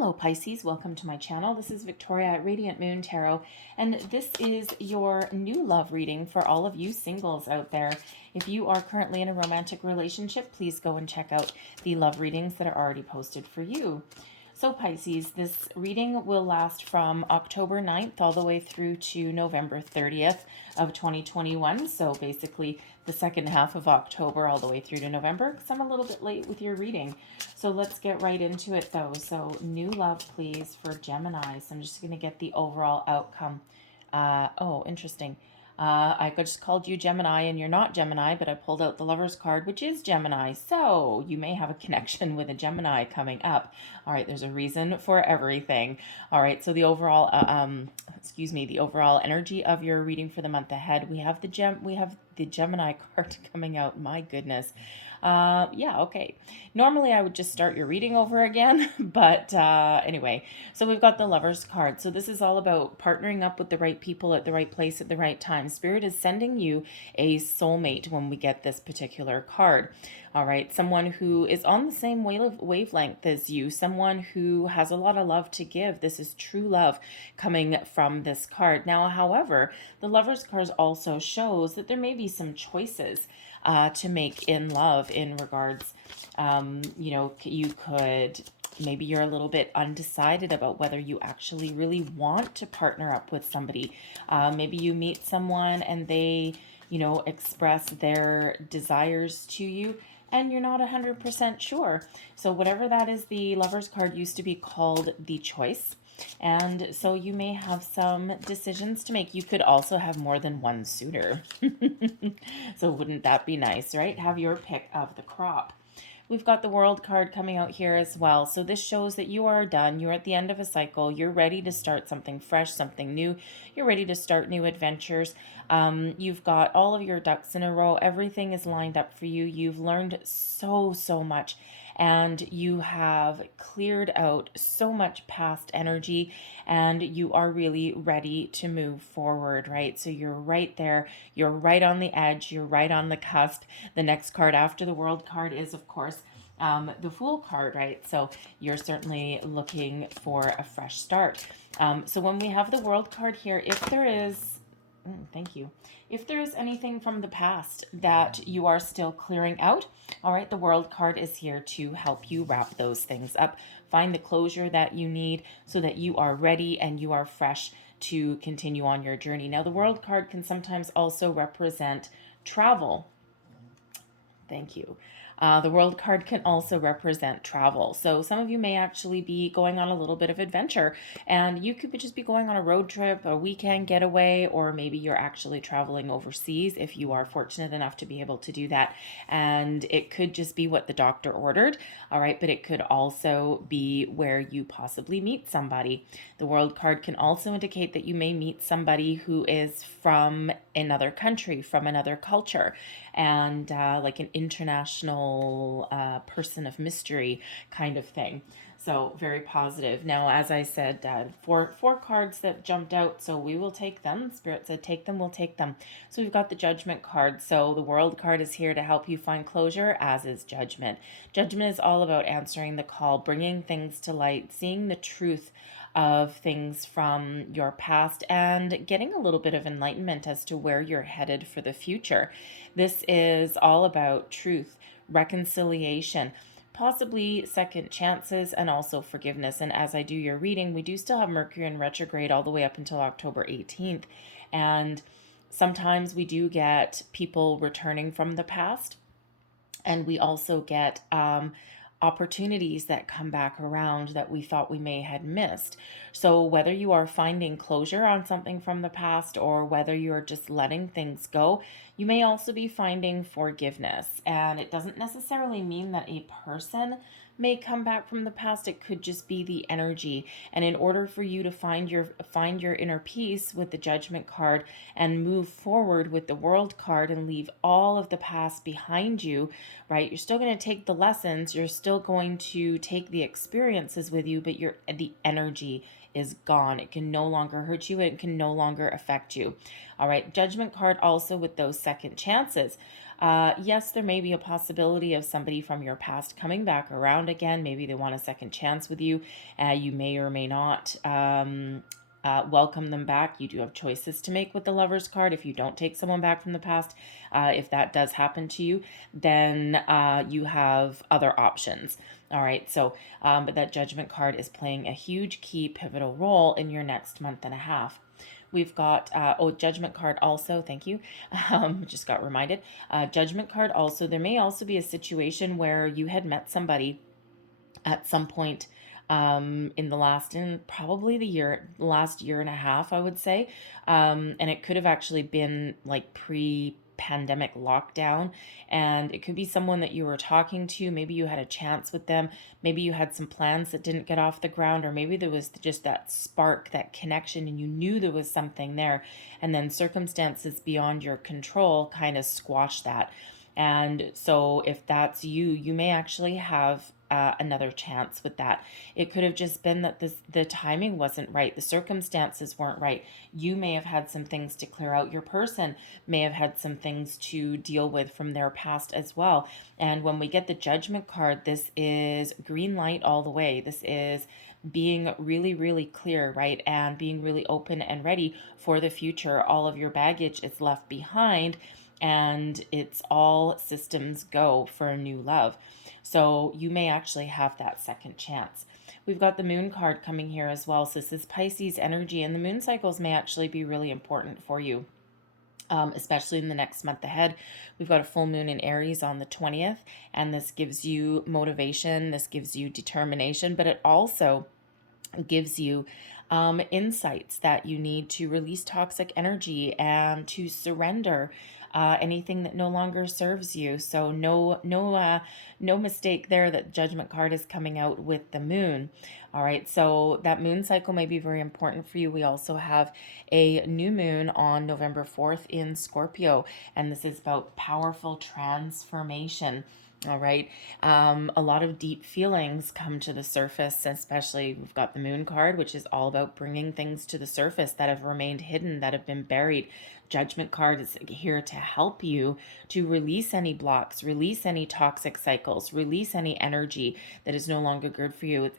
Hello Pisces, welcome to my channel. This is Victoria at Radiant Moon Tarot, and this is your new love reading for all of you singles out there. If you are currently in a romantic relationship, please go and check out the love readings that are already posted for you. So Pisces, this reading will last from October 9th all the way through to November 30th of 2021. So basically the second half of October all the way through to November, because I'm a little bit late with your reading. So let's get right into it though. So new love, please, for Gemini. So I'm just going to get the overall outcome. Oh, interesting. I just called you Gemini and you're not Gemini, but I pulled out the Lover's card, which is Gemini. So you may have a connection with a Gemini coming up. All right, there's a reason for everything. All right, so the overall, the overall energy of your reading for the month ahead. We have the Gemini card coming out. My goodness. Yeah, okay. Normally I would just start your reading over again, but anyway, so we've got the Lover's card. So this is all about partnering up with the right people at the right place at the right time. Spirit is sending you a soulmate when we get this particular card. All right, someone who is on the same wavelength as you, someone who has a lot of love to give. This is true love coming from this card. Now, however, the Lover's card also shows that there may be some choices to make in love in regards, you could, maybe you're a little bit undecided about whether you actually really want to partner up with somebody. Maybe you meet someone and they, express their desires to you and you're not 100% sure. So whatever that is, the Lover's card used to be called the choice. And so you may have some decisions to make. You could also have more than one suitor. So wouldn't that be nice, right? Have your pick of the crop. We've got the World card coming out here as well. So this shows that you are done. You're at the end of a cycle. You're ready to start something fresh, something new. You're ready to start new adventures. You've got all of your ducks in a row. Everything is lined up for you. You've learned so much. And you have cleared out so much past energy and you are really ready to move forward, right? So you're right there. You're right on the edge. You're right on the cusp. The next card after the World card is, of course, the Fool card, right? So you're certainly looking for a fresh start. So when we have the World card here, if there is, thank you. If there is anything from the past that you are still clearing out, all right, the World card is here to help you wrap those things up. Find the closure that you need so that you are ready and you are fresh to continue on your journey. Now, the World card can sometimes also represent travel. Thank you. The World card can also represent travel. So some of you may actually be going on a little bit of adventure and you could just be going on a road trip, a weekend getaway, or maybe you're actually traveling overseas if you are fortunate enough to be able to do that. And it could just be what the doctor ordered, all right, but it could also be where you possibly meet somebody. The World card can also indicate that you may meet somebody who is from another country, from another culture, and like an international person of mystery kind of thing. So very positive. Now, as I said, four cards that jumped out, so we will take them. Spirit said take them, we'll take them. So we've got the Judgment card. So the World card is here to help you find closure, as is Judgment. Judgment is all about answering the call, bringing things to light, seeing the truth of things from your past and getting a little bit of enlightenment as to where you're headed for the future. This is all about truth, reconciliation, possibly second chances, and also forgiveness. And as I do your reading, we do still have Mercury in retrograde all the way up until October 18th. And sometimes we do get people returning from the past. And we also get opportunities that come back around that we thought we may had missed. So whether you are finding closure on something from the past or whether you're just letting things go, you may also be finding forgiveness. And it doesn't necessarily mean that a person may come back from the past. It could just be the energy. And in order for you to find your inner peace with the Judgment card and move forward with the World card and leave all of the past behind you, right? You're still going to take the lessons. You're still going to take the experiences with you, but the energy is gone. It can no longer hurt you. It can no longer affect you. All right. Judgment card also with those second chances. Yes, there may be a possibility of somebody from your past coming back around again. Maybe they want a second chance with you. You may or may not welcome them back. You do have choices to make with the Lover's card. If you don't take someone back from the past, if that does happen to you, then you have other options. All right, so but that Judgment card is playing a huge key pivotal role in your next month and a half. We've got, Judgment card also, thank you, just got reminded. Judgment card also, there may also be a situation where you had met somebody at some point in the probably the last year and a half, I would say. And it could have actually been like pre-pandemic lockdown, and it could be someone that you were talking to. Maybe you had a chance with them. Maybe you had some plans that didn't get off the ground, or maybe there was just that spark, that connection, and you knew there was something there, and then circumstances beyond your control kind of squashed that. And so if that's you, you may actually have another chance with that. It could have just been that the timing wasn't right. The circumstances weren't right. You may have had some things to clear out. Your person may have had some things to deal with from their past as well. And when we get the Judgment card, this is green light all the way. This is being really, really clear, right? And being really open and ready for the future. All of your baggage is left behind, and it's all systems go for a new love. So you may actually have that second chance. We've got the Moon card coming here as well. So this is Pisces energy, and the moon cycles may actually be really important for you. Especially in the next month ahead. We've got a full moon in Aries on the 20th, and this gives you motivation, this gives you determination, but it also gives you insights that you need to release toxic energy and to surrender anything that no longer serves you. So no mistake there that Judgment card is coming out with the moon. All right, so that moon cycle may be very important for you. We also have a new moon on November 4th in Scorpio, and this is about powerful transformation. All right. A lot of deep feelings come to the surface, especially we've got the Moon card, which is all about bringing things to the surface that have remained hidden, that have been buried. Judgment card is here to help you to release any blocks, release any toxic cycles, release any energy that is no longer good for you. It's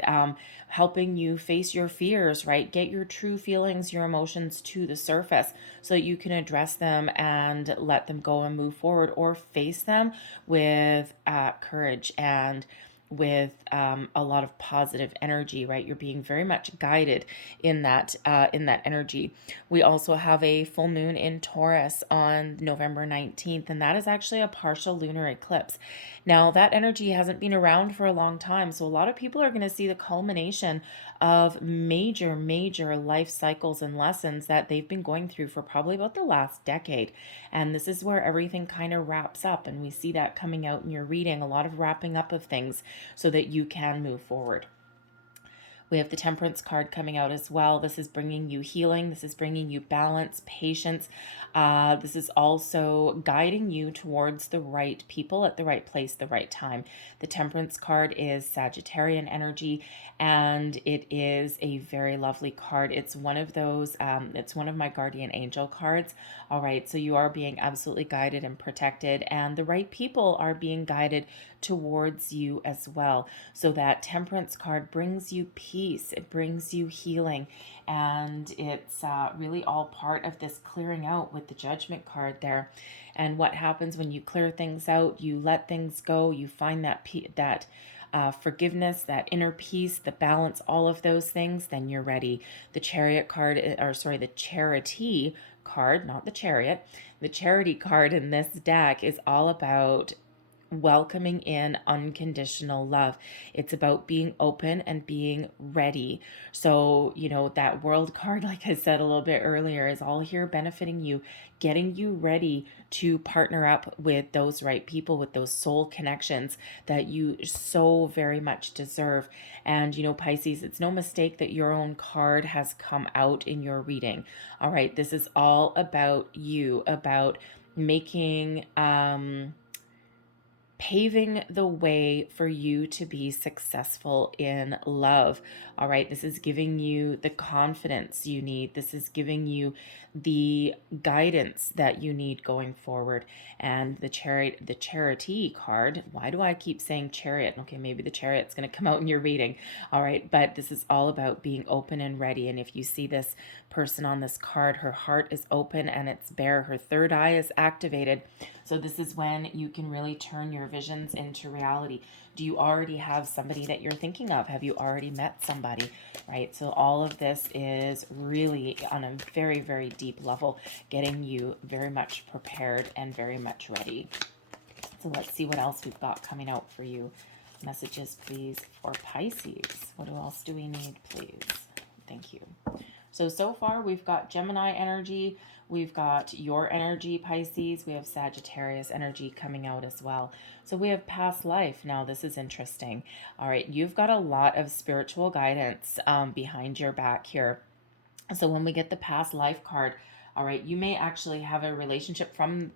helping you face your fears, right? Get your true feelings, your emotions to the surface so that you can address them and let them go and move forward, or face them with courage and with a lot of positive energy, right? You're being very much guided in that energy. We also have a full moon in Taurus on November 19th, and that is actually a partial lunar eclipse. Now, that energy hasn't been around for a long time, so a lot of people are going to see the culmination of major, major life cycles and lessons that they've been going through for probably about the last decade. And this is where everything kind of wraps up, and we see that coming out in your reading, a lot of wrapping up of things so that you can move forward. We have the Temperance card coming out as well. This is bringing you healing. This is bringing you balance, patience. This is also guiding you towards the right people at the right place, the right time. The Temperance card is Sagittarian energy, and it is a very lovely card. It's one of those, it's one of my guardian angel cards. All right, so you are being absolutely guided and protected, and the right people are being guided towards you as well. So that Temperance card brings you peace, it brings you healing, and it's really all part of this clearing out with the Judgment card there. And what happens when you clear things out, you let things go, you find that forgiveness, that inner peace, the balance, all of those things, then you're ready. The Chariot card, the Charity card, not the Chariot, the Charity card in this deck is all about welcoming in unconditional love. It's about being open and being ready. So, that World card, like I said a little bit earlier, is all here benefiting you, getting you ready to partner up with those right people, with those soul connections that you so very much deserve. And, Pisces, it's no mistake that your own card has come out in your reading. All right. This is all about you, about making, paving the way for you to be successful in love. All right, this is giving you the confidence you need. This is giving you the guidance that you need going forward. And the charity card, why do I keep saying chariot? Okay, maybe the chariot's going to come out in your reading. All right, but this is all about being open and ready. And if you see this person on this card, her heart is open and it's bare. Her third eye is activated. So this is when you can really turn your visions into reality. Do you already have somebody that you're thinking of? Have you already met somebody? Right? So all of this is really on a very, very deep level, getting you very much prepared and very much ready. So let's see what else we've got coming out for you. Messages, please, for Pisces. What else do we need, please? Thank you. So far we've got Gemini energy, we've got your energy, Pisces, we have Sagittarius energy coming out as well. So we have past life. Now this is interesting. All right, you've got a lot of spiritual guidance behind your back here. So when we get the past life card, all right, you may actually have a relationship from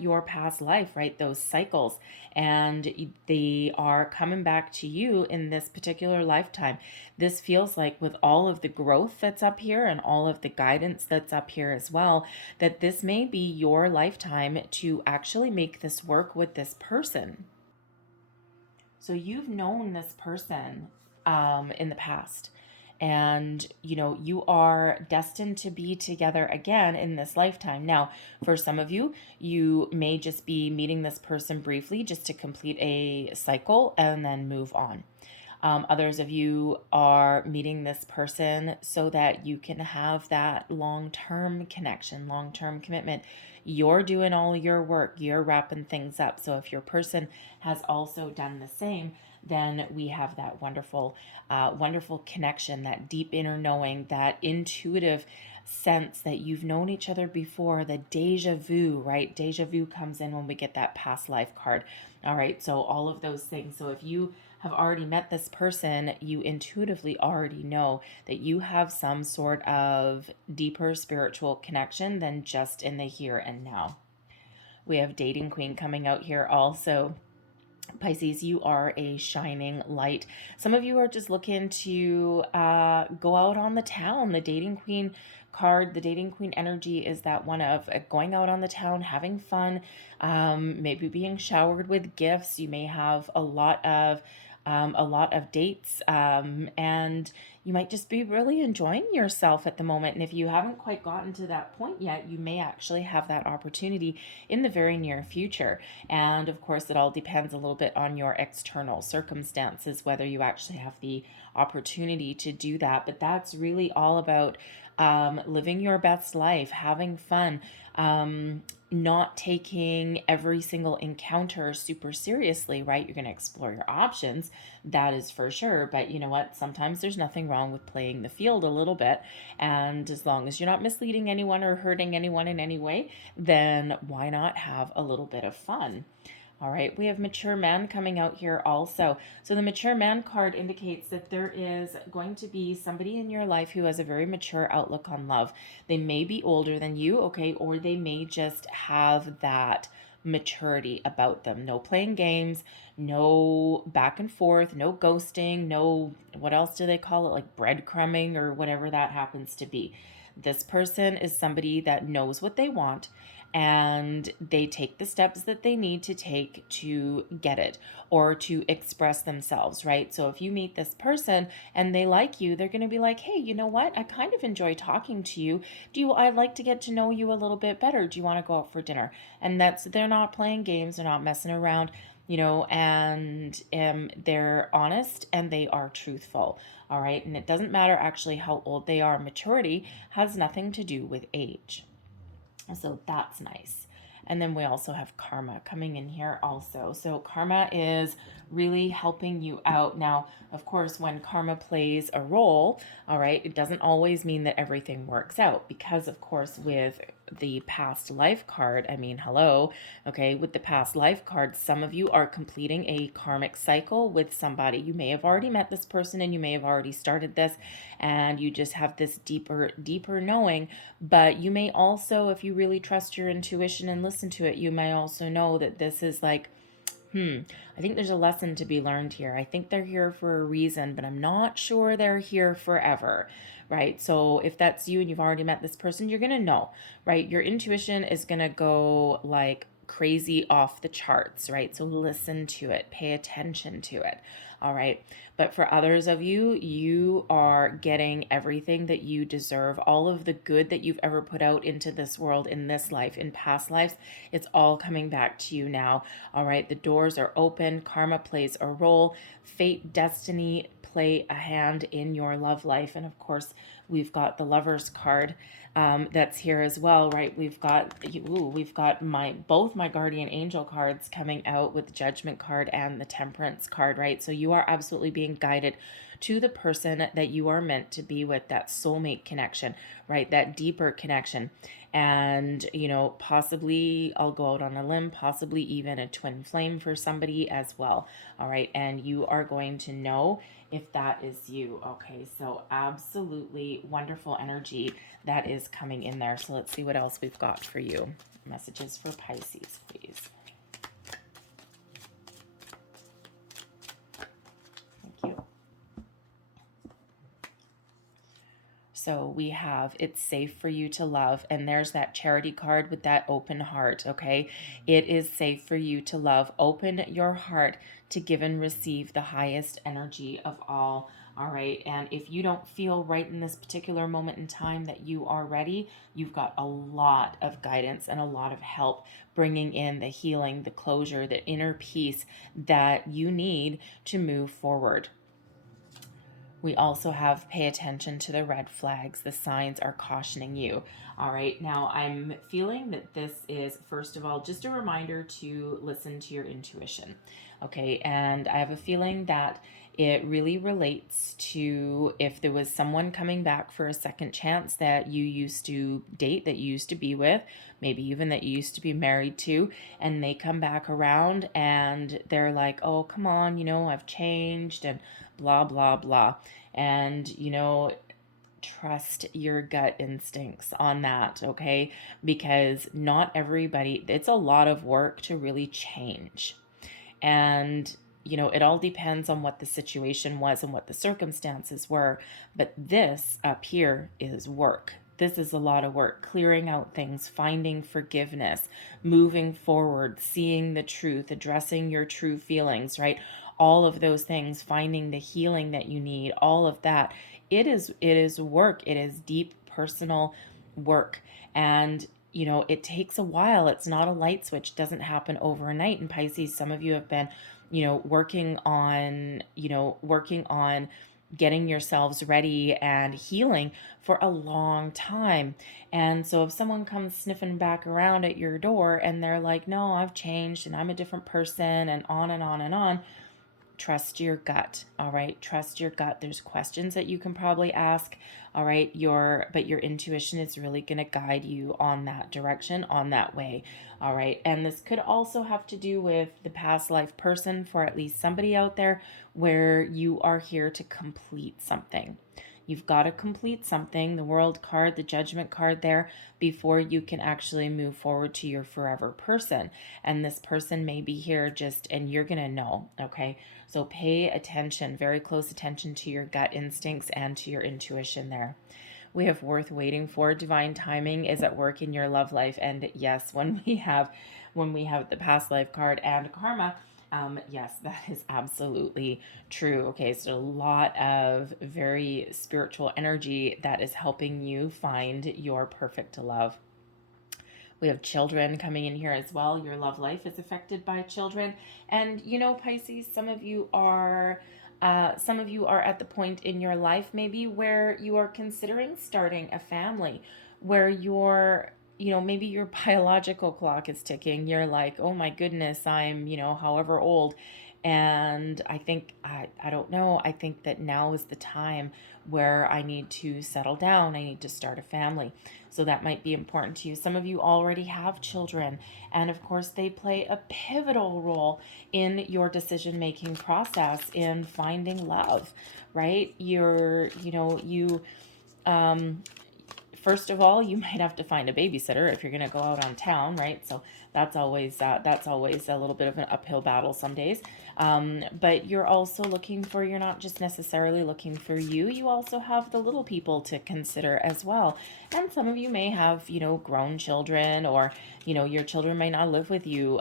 your past life, right? Those cycles, and they are coming back to you in this particular lifetime. This feels like, with all of the growth that's up here and all of the guidance that's up here as well, that this may be your lifetime to actually make this work with this person. So you've known this person in the past. And, you know, you are destined to be together again in this lifetime. Now, for some of you, you may just be meeting this person briefly just to complete a cycle and then move on. Others of you are meeting this person so that you can have that long-term connection, long-term commitment. You're doing all your work, you're wrapping things up. So if your person has also done the same, then we have that wonderful, wonderful connection, that deep inner knowing, that intuitive sense that you've known each other before, the deja vu, right? Deja vu comes in when we get that past life card. All right, so all of those things. So if you have already met this person, you intuitively already know that you have some sort of deeper spiritual connection than just in the here and now. We have Dating Queen coming out here also. Pisces, you are a shining light. Some of you are just looking to go out on the town. The Dating Queen card, the Dating Queen energy is that one of going out on the town, having fun, maybe being showered with gifts. You may have a lot of dates, and you might just be really enjoying yourself at the moment. And if you haven't quite gotten to that point yet, you may actually have that opportunity in the very near future. And of course, it all depends a little bit on your external circumstances, whether you actually have the opportunity to do that. But that's really all about living your best life, having fun, not taking every single encounter super seriously, right? You're going to explore your options, that is for sure. But you know what? Sometimes there's nothing wrong with playing the field a little bit. And as long as you're not misleading anyone or hurting anyone in any way, then why not have a little bit of fun? All right, we have mature man coming out here also. So the mature man card indicates that there is going to be somebody in your life who has a very mature outlook on love. They may be older than you, okay, or they may just have that maturity about them. No playing games, no back and forth, no ghosting, no, what else do they call it? Like breadcrumbing or whatever that happens to be. This person is somebody that knows what they want, and they take the steps that they need to take to get it or to express themselves, right? So if you meet this person and they like you, they're going to be like, hey, you know what? I kind of enjoy talking to you. I'd like to get to know you a little bit better. Do you want to go out for dinner? And they're not playing games. They're not messing around, you know, and they're honest and they are truthful. All right. And it doesn't matter actually how old they are. Maturity has nothing to do with age. So that's nice. And then we also have karma coming in here also. So karma is really helping you out. Now, of course, when karma plays a role, all right, it doesn't always mean that everything works out, because of course with the past life card, I mean, hello, okay, with the past life card, some of you are completing a karmic cycle with somebody. You may have already met this person and you may have already started this, and you just have this deeper knowing. But you may also, if you really trust your intuition and listen to it, you may also know that this is like I think there's a lesson to be learned here. I think they're here for a reason, but I'm not sure they're here forever, right? So if that's you and you've already met this person, you're going to know, right? Your intuition is going to go like crazy off the charts, right? So listen to it, pay attention to it. All right. But for others of you, you are getting everything that you deserve. All of the good that you've ever put out into this world, in this life, in past lives, it's all coming back to you now. All right. The doors are open. Karma plays a role. Fate, destiny play a hand in your love life. And of course, we've got the Lovers card that's here as well, right? We've got both my guardian angel cards coming out, with the Judgment card and the Temperance card, right? So you are absolutely being guided to the person that you are meant to be with, that soulmate connection, right? That deeper connection. And, possibly, I'll go out on a limb, possibly even a twin flame for somebody as well. All right. And you are going to know if that is you. Okay. So absolutely wonderful energy that is coming in there. So let's see what else we've got for you. Messages for Pisces, please. Thank you. So we have, it's safe for you to love. And there's that Charity card with that open heart, okay? It is safe for you to love. Open your heart to give and receive the highest energy of all. All right. And if you don't feel right in this particular moment in time that you are ready, you've got a lot of guidance and a lot of help bringing in the healing, the closure, the inner peace that you need to move forward. We also have pay attention to the red flags. The signs are cautioning you. All right. Now, I'm feeling that this is, first of all, just a reminder to listen to your intuition. Okay. And I have a feeling that it really relates to if there was someone coming back for a second chance that you used to date, that you used to be with, maybe even that you used to be married to, and they come back around and they're like, oh, come on, I've changed and blah, blah, blah. And, trust your gut instincts on that, okay? Because not everybody, it's a lot of work to really change. And, it all depends on what the situation was and what the circumstances were. But this up here is work. This is a lot of work, clearing out things, finding forgiveness, moving forward, seeing the truth, addressing your true feelings, right? All of those things, finding the healing that you need, all of that. It is work. It is deep personal work. And it takes a while. It's not a light switch. It doesn't happen overnight. In Pisces, some of you have been, working on getting yourselves ready and healing for a long time. And so if someone comes sniffing back around at your door and they're like, no, I've changed and I'm a different person, and on and on and on, trust your gut. All right. Trust your gut. There's questions that you can probably ask. All right. But your intuition is really going to guide you on that direction, on that way. All right. And this could also have to do with the past life person for at least somebody out there, where you are here to complete something. You've got to complete something, the World card, the Judgment card there, before you can actually move forward to your forever person. And this person may be here and you're going to know, okay? So pay attention, very close attention to your gut instincts and to your intuition there. We have worth waiting for. Divine timing is at work in your love life. And yes, when we have the past life card and karma, yes, that is absolutely true. Okay, so a lot of very spiritual energy that is helping you find your perfect love. We have children coming in here as well. Your love life is affected by children. And, Pisces, some of you are at the point in your life maybe where you are considering starting a family, where maybe your biological clock is ticking. You're like, oh my goodness, I'm, however old. And I think, I don't know, I think that now is the time where I need to settle down. I need to start a family. So that might be important to you. Some of you already have children. And of course, they play a pivotal role in your decision-making process in finding love, right? For First of all, you might have to find a babysitter if you're going to go out on town, right? So that's always a little bit of an uphill battle some days. But you're also looking for, you're not just necessarily looking for you. You also have the little people to consider as well. And some of you may have, you know, grown children, or, you know, your children may not live with you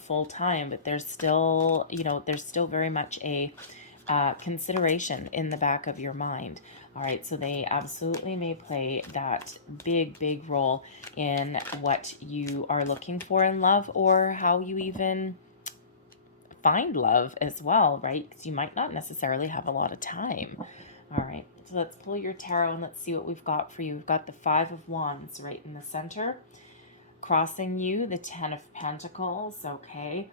full time, but there's still, you know, there's still very much a consideration in the back of your mind. All right, so they absolutely may play that big role in what you are looking for in love, or how you even find love as well, right? Because you might not necessarily have a lot of time. All right, so let's pull your tarot and let's see what we've got for you. We've got the Five of Wands right in the center. Crossing you, the Ten of Pentacles, okay.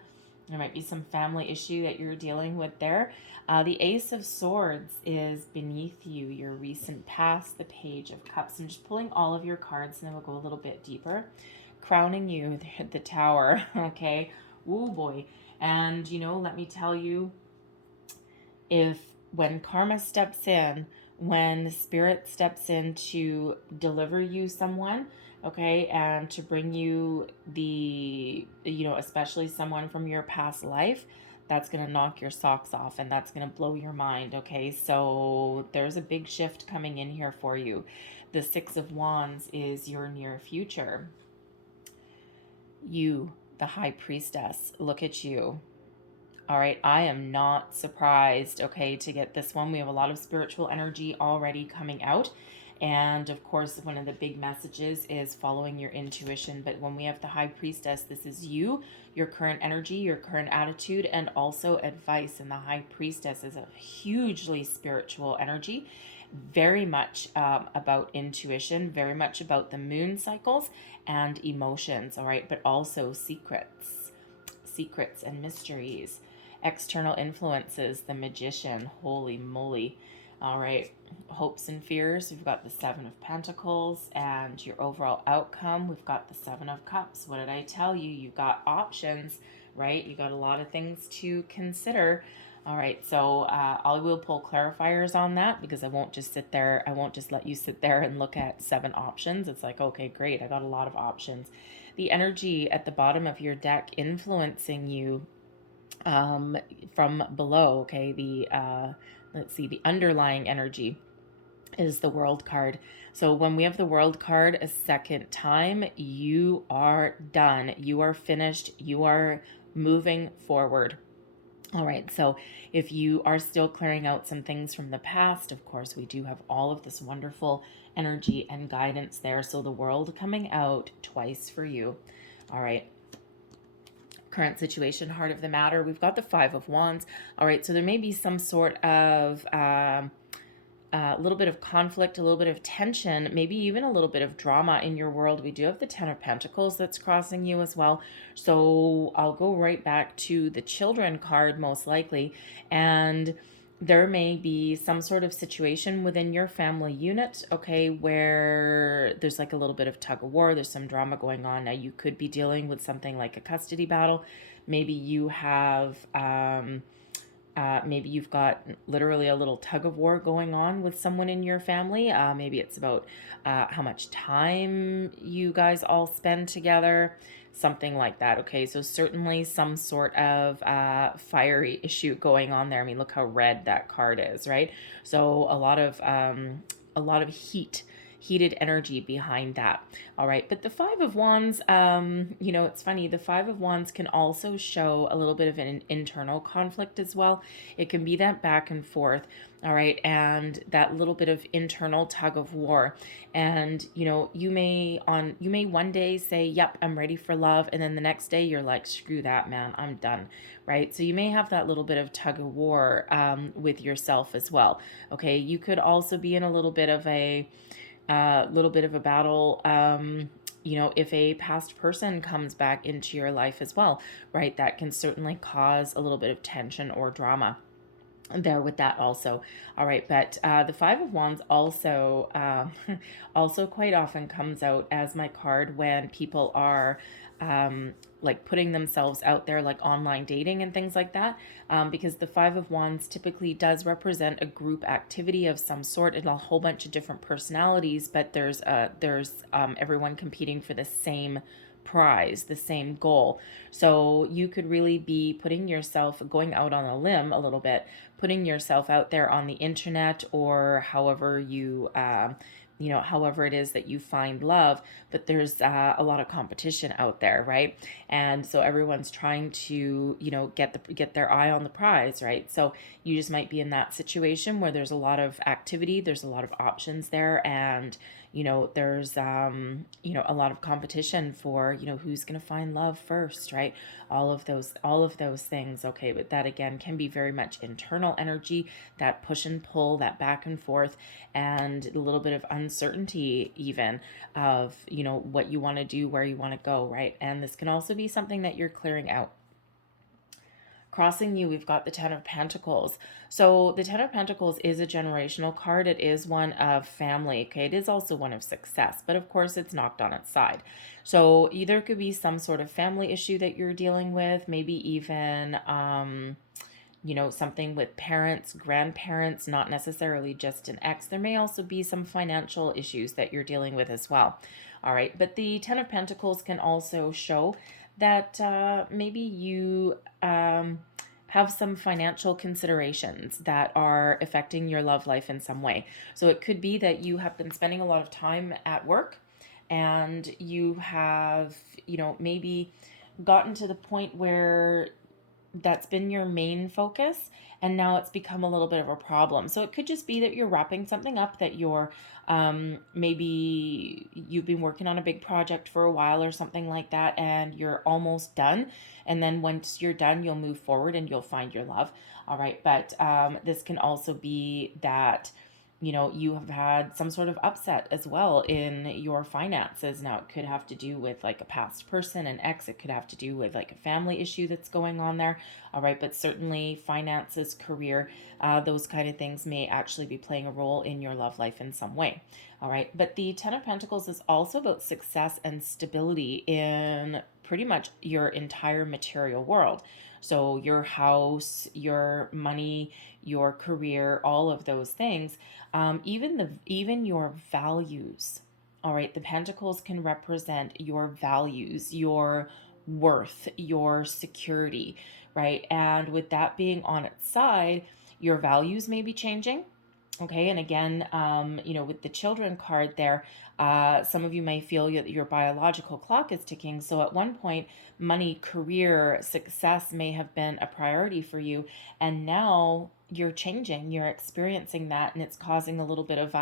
There might be some family issue that you're dealing with there. The Ace of Swords is beneath you, your recent past, the Page of Cups. I'm just pulling all of your cards, and then we'll go a little bit deeper. Crowning you, the Tower, okay. Oh boy. And, you know, let me tell you, when karma steps in, when the spirit steps in to deliver you someone, okay, and to bring you the, you know, especially someone from your past life, that's going to knock your socks off, and that's going to blow your mind, okay? So there's a big shift coming in here for you. The Six of Wands is your near future. You, the High Priestess, look at you. All right, I am not surprised, okay, to get this one. We have a lot of spiritual energy already coming out. And of course, one of the big messages is following your intuition. But when we have the High Priestess, this is you, your current energy, your current attitude, and also advice. And the High Priestess is a hugely spiritual energy, very much about intuition, very much about the moon cycles and emotions, all right, but also secrets and mysteries. External influences, the Magician, holy moly. All right, hopes and fears, we've got the Seven of Pentacles, and your overall outcome, we've got the Seven of Cups. What did I tell you? You got options, right? You got a lot of things to consider. All right, so I will pull clarifiers on that, because I won't just let you sit there and look at 7 options. It's like, okay, great, I got a lot of options. The energy at the bottom of your deck influencing you from below, okay, let's see, the underlying energy is the World card. So when we have the World card a second time, you are done. You are finished. You are moving forward. All right, so if you are still clearing out some things from the past, of course, we do have all of this wonderful energy and guidance there. So the World coming out twice for you. All right. Current situation, heart of the matter, we've got the Five of Wands. All right, so there may be some sort of a little bit of conflict, a little bit of tension, maybe even a little bit of drama in your world. We do have the Ten of Pentacles that's crossing you as well. So I'll go right back to the Children card most likely, and there may be some sort of situation within your family unit, okay, where there's like a little bit of tug of war. There's some drama going on. Now, you could be dealing with something like a custody battle. Maybe you have, maybe you've got literally a little tug of war going on with someone in your family. Maybe it's about how much time you guys all spend together. Something like that, okay? So certainly some sort of fiery issue going on there. I mean, look how red that card is, right? So a lot of heated energy behind that. All right, but the Five of Wands, you know, it's funny, the Five of Wands can also show a little bit of an internal conflict as well. It can be that back and forth, all right, and that little bit of internal tug of war. And, you know, you may one day say, yep, I'm ready for love, and then the next day you're like, screw that, man, I'm done, right? So you may have that little bit of tug of war with yourself as well, okay? You could also be in a little bit of a battle, you know, if a past person comes back into your life as well, right? That can certainly cause a little bit of tension or drama. there with that also. All right, but the Five of Wands also also quite often comes out as my card when people are like putting themselves out there, like online dating and things like that, because the Five of Wands typically does represent a group activity of some sort and a whole bunch of different personalities, but there's everyone competing for the same prize, the same goal. So you could really be putting yourself, going out on a limb a little bit, putting yourself out there on the internet, or however you however it is that you find love, but there's a lot of competition out there, right? And so everyone's trying to, get their eye on the prize, right? So you just might be in that situation where there's a lot of activity, there's a lot of options there, and there's a lot of competition for who's going to find love first, right? All of those things. Okay, but that again can be very much internal energy, that push and pull, that back and forth, and a little bit of uncertainty even of what you want to do, where you want to go, right? And this can also be something that you're clearing out. Crossing you, we've got the Ten of Pentacles. So the Ten of Pentacles is a generational card. It is one of family. Okay, it is also one of success, but of course it's knocked on its side. So either it could be some sort of family issue that you're dealing with, maybe even something with parents, grandparents, not necessarily just an ex. There may also be some financial issues that you're dealing with as well. All right, but the Ten of Pentacles can also show that maybe you have some financial considerations that are affecting your love life in some way. So it could be that you have been spending a lot of time at work and you have, maybe gotten to the point where that's been your main focus, and now it's become a little bit of a problem. So it could just be that you're wrapping something up, that you're maybe you've been working on a big project for a while or something like that, and you're almost done, and then once you're done you'll move forward and you'll find your love. All right, but this can also be that you have had some sort of upset as well in your finances. Now, it could have to do with like a past person, an ex. It could have to do with like a family issue that's going on there. All right, but certainly finances, career, those kind of things may actually be playing a role in your love life in some way. All right, but the Ten of Pentacles is also about success and stability in pretty much your entire material world. So your house, your money, your career, all of those things, even your values. All right, the Pentacles can represent your values, your worth, your security, right? And with that being on its side, your values may be changing. Okay, and again, with the children card there, some of you may feel that your biological clock is ticking. So at one point, money, career, success may have been a priority for you, and now you're changing, you're experiencing that, and it's causing a little bit of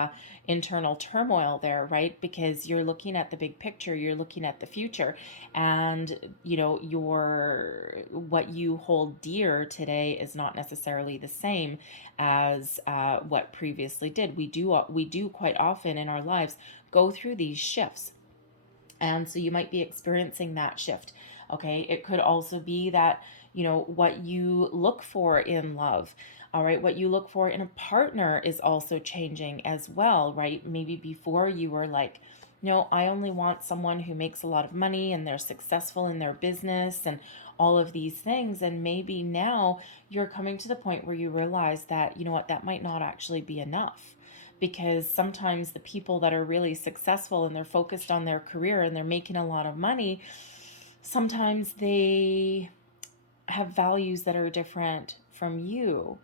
internal turmoil there, right? Because you're looking at the big picture, you're looking at the future, and what you hold dear today is not necessarily the same as what previously did. We do quite often in our lives go through these shifts, and so you might be experiencing that shift. Okay, it could also be that what you look for in love, all right, what you look for in a partner is also changing as well, right? Maybe before you were like, no, I only want someone who makes a lot of money and they're successful in their business and all of these things. And maybe now you're coming to the point where you realize that, that might not actually be enough. Because sometimes the people that are really successful and they're focused on their career and they're making a lot of money, sometimes they have values that are different from you,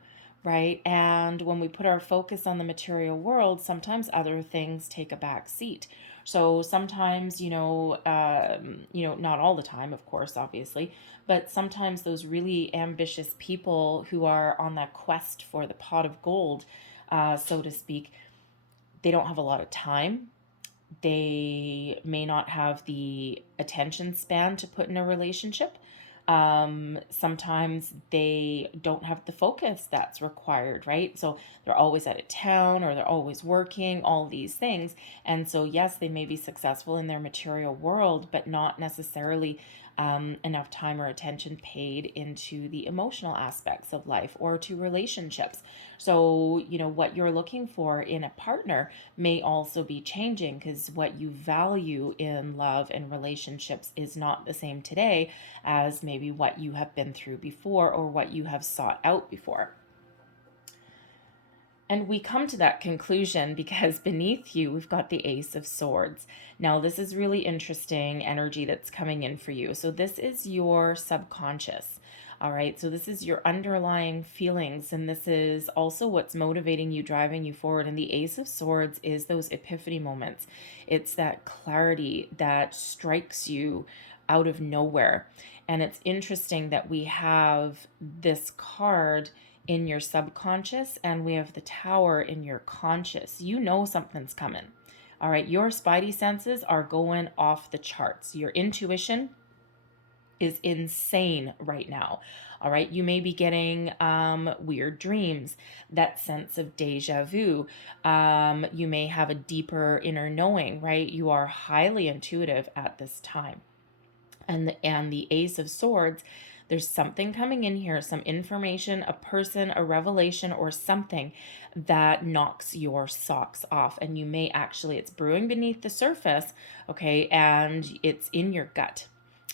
right? And when we put our focus on the material world, sometimes other things take a back seat. So sometimes, not all the time, of course, obviously, but sometimes those really ambitious people who are on that quest for the pot of gold, so to speak, they don't have a lot of time. They may not have the attention span to put in a relationship. Sometimes they don't have the focus that's required, right? So they're always out of town or they're always working, all these things. And so, yes, they may be successful in their material world, but not necessarily enough time or attention paid into the emotional aspects of life or to relationships. So, you know, what you're looking for in a partner may also be changing, because what you value in love and relationships is not the same today as maybe what you have been through before or what you have sought out before. And we come to that conclusion because beneath you, we've got the Ace of Swords. Now, this is really interesting energy that's coming in for you. So this is your subconscious. All right, so this is your underlying feelings, and this is also what's motivating you, driving you forward. And the Ace of Swords is those epiphany moments. It's that clarity that strikes you out of nowhere. And it's interesting that we have this card in your subconscious and we have the Tower in your conscious. You know something's coming. All right, your spidey senses are going off the charts. Your intuition is insane right now. All right, you may be getting weird dreams, that sense of deja vu. You may have a deeper inner knowing, right? You are highly intuitive at this time. And the Ace of Swords, there's something coming in here, some information, a person, a revelation, or something that knocks your socks off. And you may actually, it's brewing beneath the surface, okay, and it's in your gut.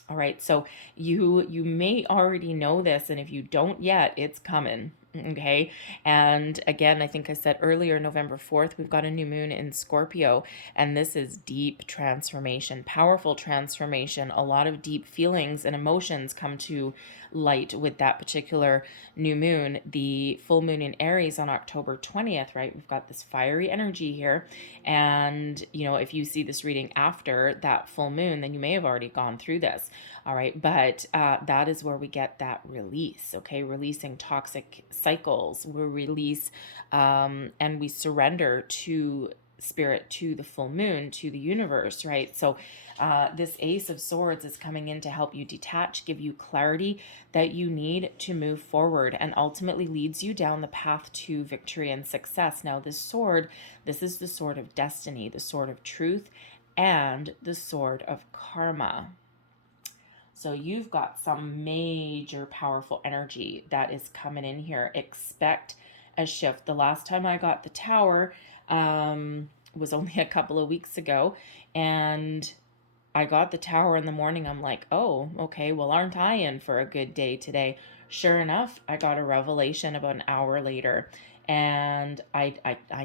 All right, so you may already know this, and if you don't yet, it's coming. Okay. And again, I think I said earlier, November 4th, we've got a new moon in Scorpio, and this is deep transformation, powerful transformation. A lot of deep feelings and emotions come to light with that particular new moon. The full moon in Aries on October 20th, right? We've got this fiery energy here. And, you know, if you see this reading after that full moon, then you may have already gone through this. All right. But that is where we get that release. Okay. Releasing toxic cycles. We release and we surrender to spirit, to the full moon, to the universe, right? So this Ace of Swords is coming in to help you detach, give you clarity that you need to move forward, and ultimately leads you down the path to victory and success. Now, this sword, this is the sword of destiny, the sword of truth, and the sword of karma. So you've got some major powerful energy that is coming in here. Expect a shift. The last time I got the Tower was only a couple of weeks ago, and I got the Tower in the morning. I'm like, oh, okay, well, aren't I in for a good day today? Sure enough, I got a revelation about an hour later, and I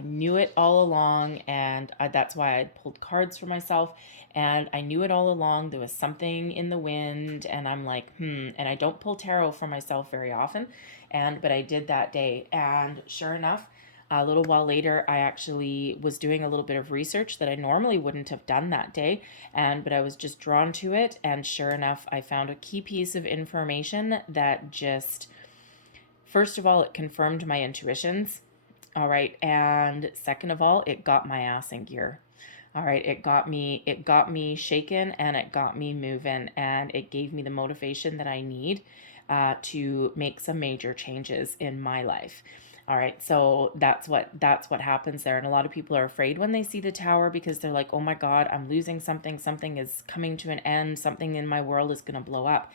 knew it all along, and that's why I pulled cards for myself, and I knew it all along. There was something in the wind, and I'm like, and I don't pull tarot for myself very often, but I did that day, and sure enough, a little while later, I actually was doing a little bit of research that I normally wouldn't have done that day, but I was just drawn to it, and sure enough, I found a key piece of information that just, first of all, it confirmed my intuitions, all right, and second of all, it got my ass in gear. All right, it got me shaken, and it got me moving, and it gave me the motivation that I need to make some major changes in my life. All right, so that's what happens there. And a lot of people are afraid when they see the Tower, because they're like, oh my God, I'm losing something. Something is coming to an end. Something in my world is going to blow up.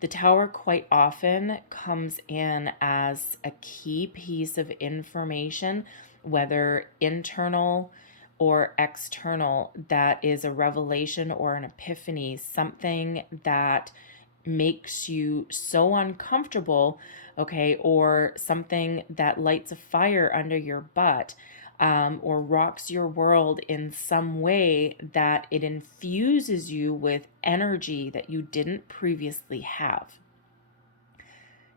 The Tower quite often comes in as a key piece of information, whether internal or external, that is a revelation or an epiphany, something that makes you so uncomfortable, okay, or something that lights a fire under your butt, or rocks your world in some way that it infuses you with energy that you didn't previously have.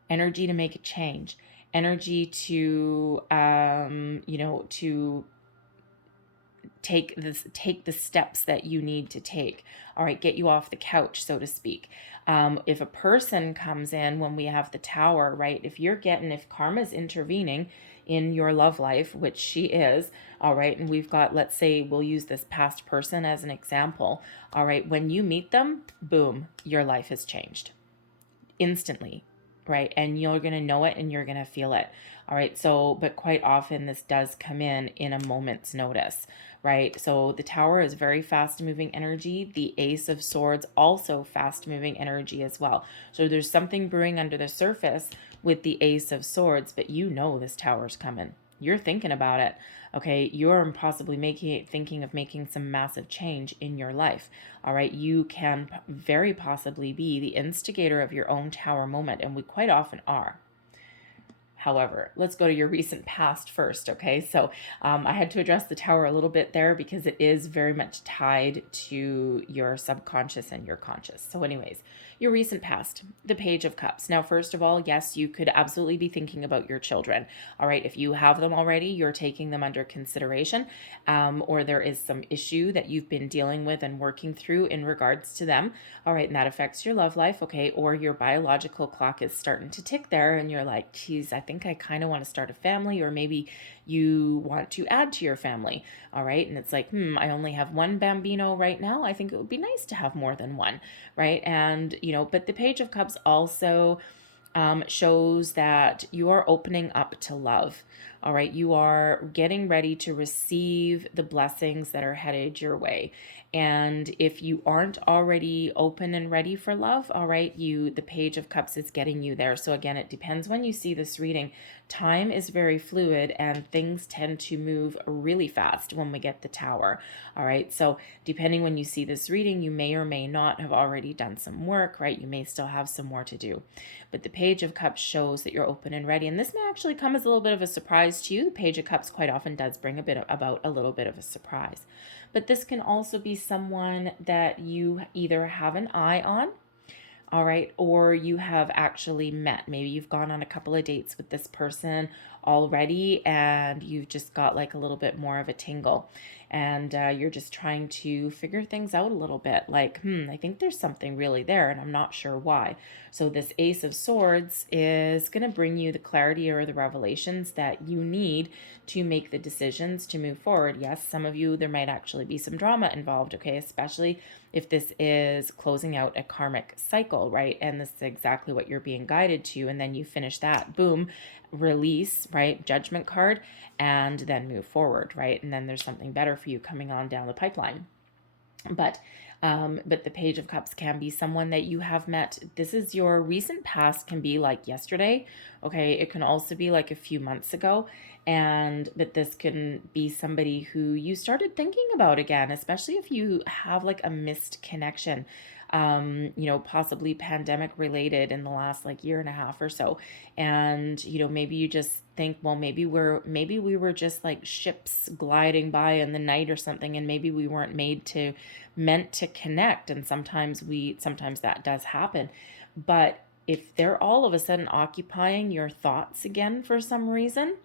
Energy to make a change, energy to, to take the steps that you need to take. All right, get you off the couch, so to speak. If a person comes in when we have the Tower, right, if karma's intervening in your love life, which she is, all right, and we've got, let's say, we'll use this past person as an example. All right, when you meet them, boom, your life has changed instantly. right? And you're going to know it and you're going to feel it. All right. So, but quite often this does come in a moment's notice, right? So the Tower is very fast moving energy. The Ace of Swords, also fast moving energy as well. So there's something brewing under the surface with the Ace of Swords, but you know this Tower's coming. You're thinking about it. Okay, you're possibly thinking of making some massive change in your life. All right, you can very possibly be the instigator of your own Tower moment, and we quite often are. However, let's go to your recent past first, okay? So I had to address the Tower a little bit there because it is very much tied to your subconscious and your conscious. So anyways, your recent past, the Page of Cups. Now, first of all, yes, you could absolutely be thinking about your children, all right? If you have them already, you're taking them under consideration, or there is some issue that you've been dealing with and working through in regards to them, all right? And that affects your love life, okay? Or your biological clock is starting to tick there and you're like, geez, I think I kind of want to start a family, or maybe you want to add to your family. All right. And it's like, I only have one bambino right now. I think it would be nice to have more than one. Right. And, but the Page of Cups also shows that you are opening up to love. All right. You are getting ready to receive the blessings that are headed your way. And if you aren't already open and ready for love, all right, the Page of Cups is getting you there. So again, it depends when you see this reading. Time is very fluid and things tend to move really fast when we get the Tower. All right. So depending when you see this reading, you may or may not have already done some work, right? You may still have some more to do. But the Page of Cups shows that you're open and ready. And this may actually come as a little bit of a surprise to you. The Page of Cups quite often does bring about a little bit of a surprise. But this can also be someone that you either have an eye on, all right, or you have actually met. Maybe you've gone on a couple of dates with this person already and you've just got like a little bit more of a tingle, and you're just trying to figure things out a little bit, like, I think there's something really there and I'm not sure why. So this Ace of Swords is going to bring you the clarity or the revelations that you need to make the decisions to move forward. Yes, some of you, there might actually be some drama involved, okay, especially if this is closing out a karmic cycle, right? And this is exactly what you're being guided to. And then you finish that, boom, release, right? Judgment card, and then move forward, right? And then there's something better for you coming on down the pipeline. But the Page of Cups can be someone that you have met. This is your recent past, can be like yesterday. Okay. It can also be like a few months ago. But this can be somebody who you started thinking about again, especially if you have like a missed connection, possibly pandemic related in the last like year and a half or so. And, maybe you just think, well, maybe we were just like ships gliding by in the night or something. And maybe we weren't meant to connect. And sometimes that does happen. But if they're all of a sudden occupying your thoughts again for some reason,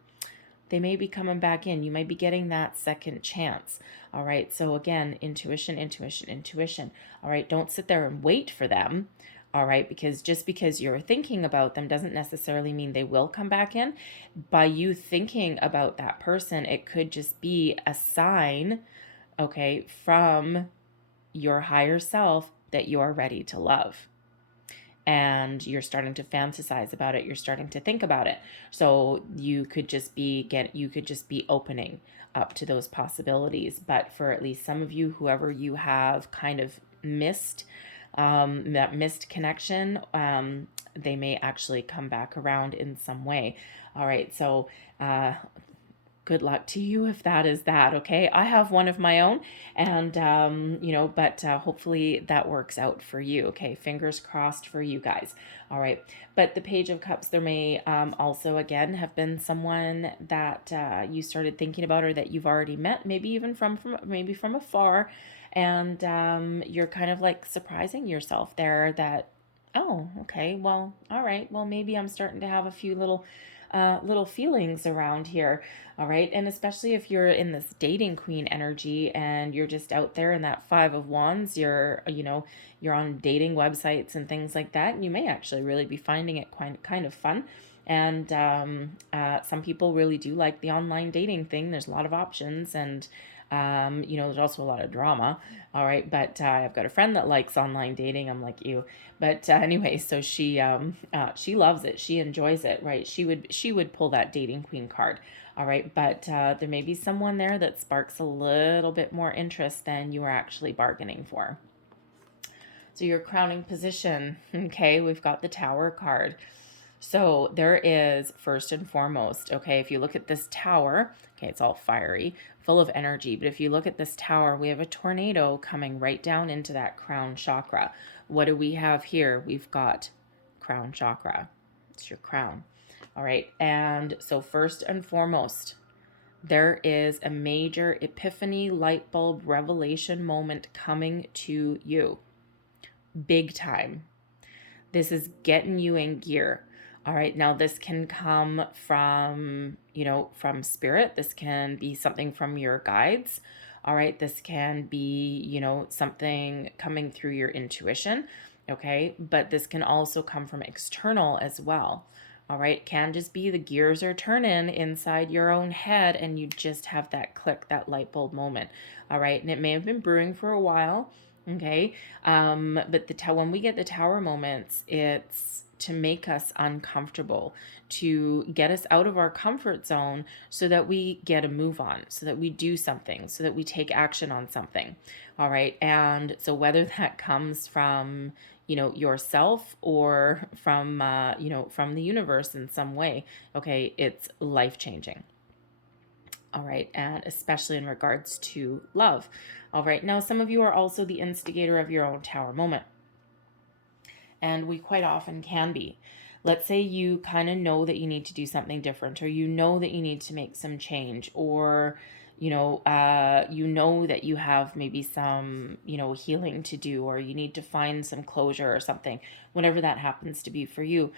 they may be coming back in. You might be getting that second chance. All right. So again, intuition. All right. Don't sit there and wait for them. All right. Because just because you're thinking about them doesn't necessarily mean they will come back in. By you thinking about that person, it could just be a sign, okay, from your higher self that you are ready to love. And you're starting to fantasize about it. You're starting to think about it. So you could just be opening up to those possibilities. But for at least some of you, whoever you have kind of missed, that missed connection, they may actually come back around in some way. All right. So, good luck to you if that is that, okay? I have one of my own, and, but hopefully that works out for you, okay? Fingers crossed for you guys, all right? But the Page of Cups, there may also, again, have been someone that you started thinking about or that you've already met, maybe even from afar, and you're kind of like surprising yourself there that, oh, okay, well, all right, well, maybe I'm starting to have a few little feelings around here. All right. And especially if you're in this dating queen energy and you're just out there in that 5 of Wands, you're on dating websites and things like that. And you may actually really be finding it kind of fun. And some people really do like the online dating thing. There's a lot of options, and you know, there's also a lot of drama. All right, but I've got a friend that likes online dating. I'm like you, but anyway, so she loves it. She enjoys it, right? She would pull that dating queen card. All right, but there may be someone there that sparks a little bit more interest than you are actually bargaining for. So your crowning position, okay, we've got the Tower card. So there is, first and foremost, okay, if you look at this tower, okay, it's all fiery, full of energy. But if you look at this tower, we have a tornado coming right down into that crown chakra. What do we have here? We've got crown chakra. It's your crown. All right. And so first and foremost, there is a major epiphany, light bulb, revelation moment coming to you. Big time. This is getting you in gear. All right, now this can come from, you know, from spirit. This can be something from your guides. All right, this can be, you know, something coming through your intuition. Okay, but this can also come from external as well. All right, it can just be the gears are turning inside your own head and you just have that click, that light bulb moment. All right, and it may have been brewing for a while. Okay, but when we get the tower moments, it's to make us uncomfortable, to get us out of our comfort zone so that we get a move on, so that we do something, so that we take action on something. All right. And so whether that comes from, you know, yourself or from, you know, from the universe in some way, okay, it's life-changing. All right. And especially in regards to love. All right. Now, some of you are also the instigator of your own tower moment. And we quite often can be. Let's say you kind of know that you need to do something different, or you know that you need to make some change, or you know that you have maybe some, you know, healing to do, or you need to find some closure or something, whatever that happens to be for you.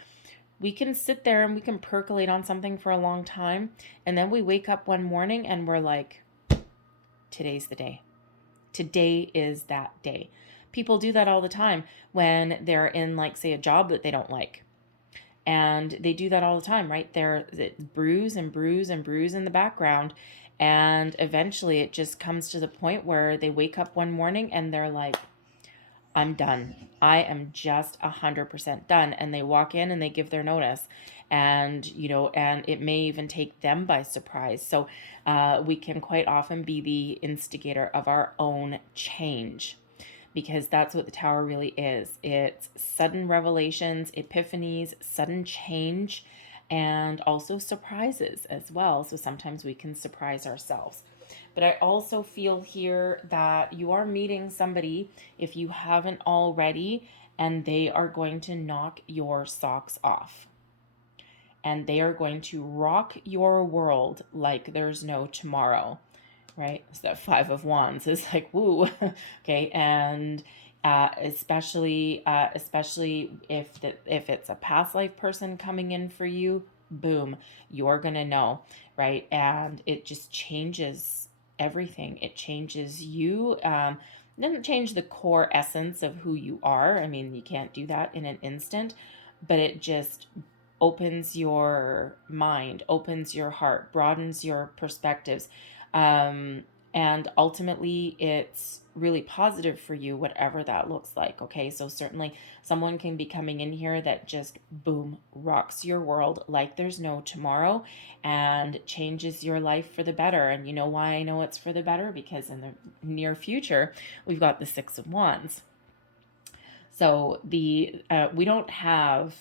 We can sit there and we can percolate on something for a long time, and then we wake up one morning and we're like, today's the day. Today is that day. People do that all the time when they're in, like, say, a job that they don't like. And they do that all the time, right? They're bruise and bruise and bruise in the background. And eventually it just comes to the point where they wake up one morning and they're like, I'm done. I am just 100% done. And they walk in and they give their notice. And, you know, and it may even take them by surprise. So we can quite often be the instigator of our own change, because that's what the tower really is. It's sudden revelations, epiphanies, sudden change, and also surprises as well. So sometimes we can surprise ourselves. But I also feel here that you are meeting somebody, if you haven't already, and they are going to knock your socks off. And they are going to rock your world like there's no tomorrow, right? So that Five of Wands is like, woo, okay? And especially if it's a past life person coming in for you, boom, you're gonna know, right? And it just changes everything. It changes you. It doesn't change the core essence of who you are. I mean, you can't do that in an instant, but it just opens your mind, opens your heart, broadens your perspectives. And ultimately it's really positive for you, whatever that looks like. Okay, so certainly someone can be coming in here that just boom, rocks your world like there's no tomorrow and changes your life for the better. And you know why I know it's for the better? Because in the near future we've got the Six of Wands. So we don't have,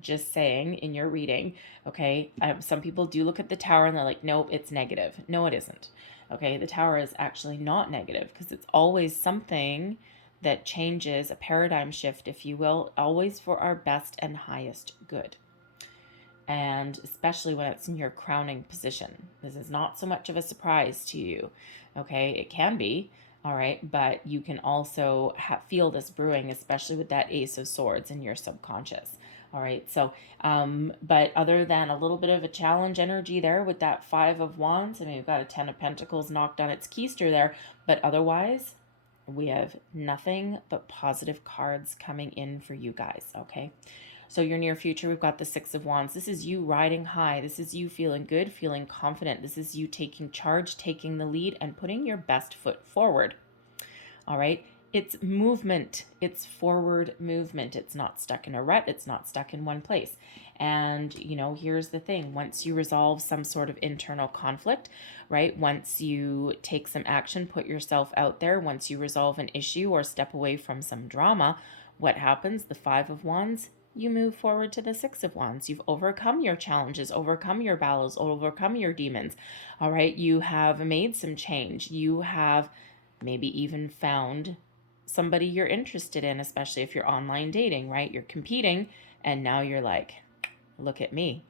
just saying in your reading, okay, some people do look at the tower and they're like, nope, it's negative. No, it isn't. Okay, the tower is actually not negative, because it's always something that changes, a paradigm shift, if you will, always for our best and highest good. And especially when it's in your crowning position. This is not so much of a surprise to you. Okay, it can be. All right, but you can also feel this brewing, especially with that Ace of Swords in your subconscious. All right, so, but other than a little bit of a challenge energy there with that Five of Wands, I mean, we've got a Ten of Pentacles knocked on its keister there, but otherwise, we have nothing but positive cards coming in for you guys, okay? So your near future, we've got the Six of Wands. This is you riding high. This is you feeling good, feeling confident. This is you taking charge, taking the lead, and putting your best foot forward. All right. It's movement. It's forward movement. It's not stuck in a rut. It's not stuck in one place. And, you know, here's the thing. Once you resolve some sort of internal conflict, right? Once you take some action, put yourself out there, once you resolve an issue or step away from some drama, what happens? The Five of Wands, you move forward to the Six of Wands. You've overcome your challenges, overcome your battles, overcome your demons. All right. You have made some change. You have maybe even found somebody you're interested in, especially if you're online dating, right? You're competing and now you're like, look at me,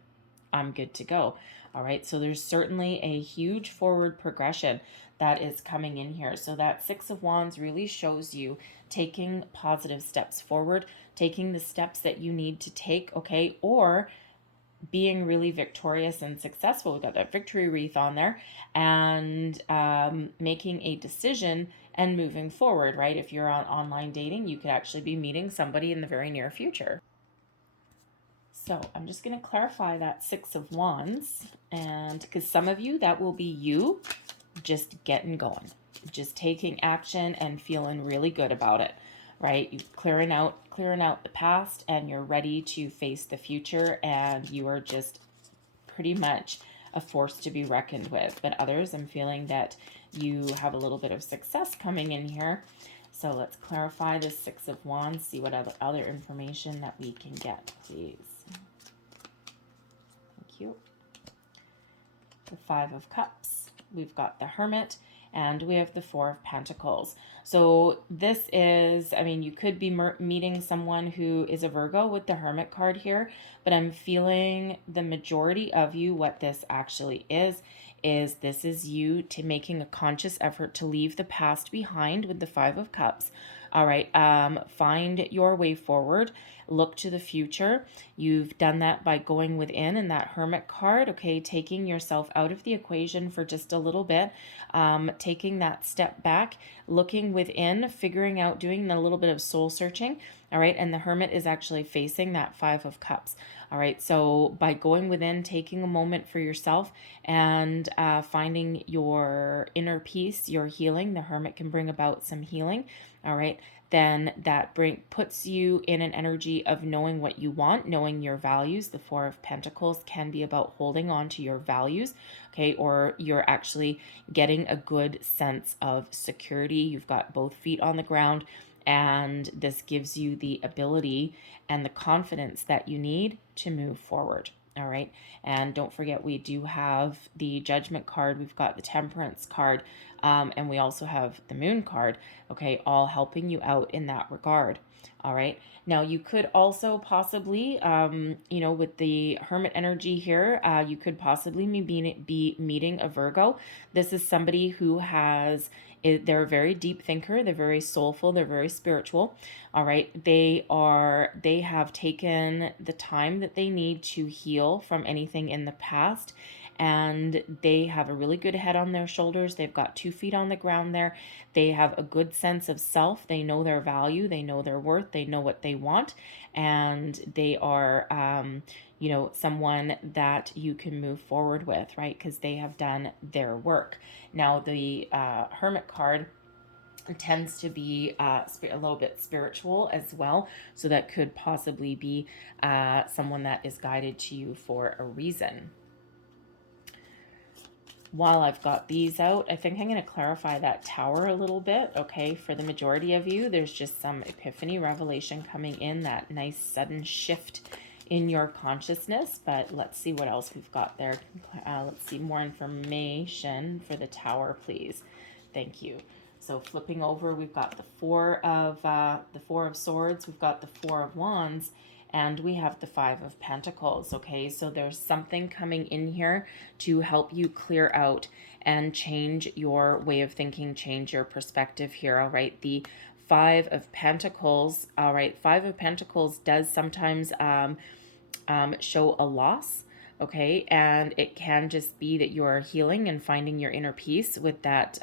I'm good to go. All right. So there's certainly a huge forward progression that is coming in here. So that Six of Wands really shows you taking positive steps forward, taking the steps that you need to take, okay, or being really victorious and successful. We've got that victory wreath on there, and making a decision and moving forward, right? If you're on online dating, you could actually be meeting somebody in the very near future. So I'm just going to clarify that Six of Wands, and because some of you, that will be you just getting going, just taking action and feeling really good about it, right? You're clearing out the past, and you're ready to face the future, and you are just pretty much a force to be reckoned with. But others, I'm feeling that you have a little bit of success coming in here. So let's clarify this Six of Wands, see what other information that we can get, please. Thank you. The Five of Cups, we've got the Hermit, and we have the Four of Pentacles. So this is, I mean, you could be meeting someone who is a Virgo with the Hermit card here, but I'm feeling the majority of you, what this actually is this is you making a conscious effort to leave the past behind with the Five of Cups. All right. Find your way forward. Look to the future. You've done that by going within in that Hermit card. Okay. Taking yourself out of the equation for just a little bit. Taking that step back, looking within, figuring out, doing a little bit of soul searching. All right. And the Hermit is actually facing that Five of Cups. All right. So by going within, taking a moment for yourself, and finding your inner peace, your healing, the Hermit can bring about some healing. All right. Then that puts you in an energy of knowing what you want, knowing your values. The Four of Pentacles can be about holding on to your values. Okay. Or you're actually getting a good sense of security. You've got both feet on the ground, and this gives you the ability and the confidence that you need to move forward. All right. And don't forget, we do have the Judgment card. We've got the Temperance card. And we also have the Moon card. Okay. All helping you out in that regard. All right. Now you could also possibly, you know, with the Hermit energy here, you could possibly be meeting a Virgo. This is somebody who they're a very deep thinker. They're very soulful. They're very spiritual. All right. They have taken the time that they need to heal from anything in the past, and they have a really good head on their shoulders. They've got 2 feet on the ground there. They have a good sense of self. They know their value. They know their worth. They know what they want, and they are, you know, someone that you can move forward with, right? Because they have done their work. Now, the Hermit card tends to be a little bit spiritual as well. So that could possibly be someone that is guided to you for a reason. While I've got these out, I think I'm going to clarify that Tower a little bit. Okay, for the majority of you, there's just some epiphany revelation coming in, that nice sudden shift in your consciousness. But let's see what else we've got there. Let's see more information for the Tower, please. Thank you. So flipping over, we've got the Four of Swords, we've got the Four of Wands, and we have the Five of Pentacles. Okay, so there's something coming in here to help you clear out and change your way of thinking, change your perspective here. All right, the Five of Pentacles. All right, Five of Pentacles does sometimes show a loss. Okay, and it can just be that you're healing and finding your inner peace with that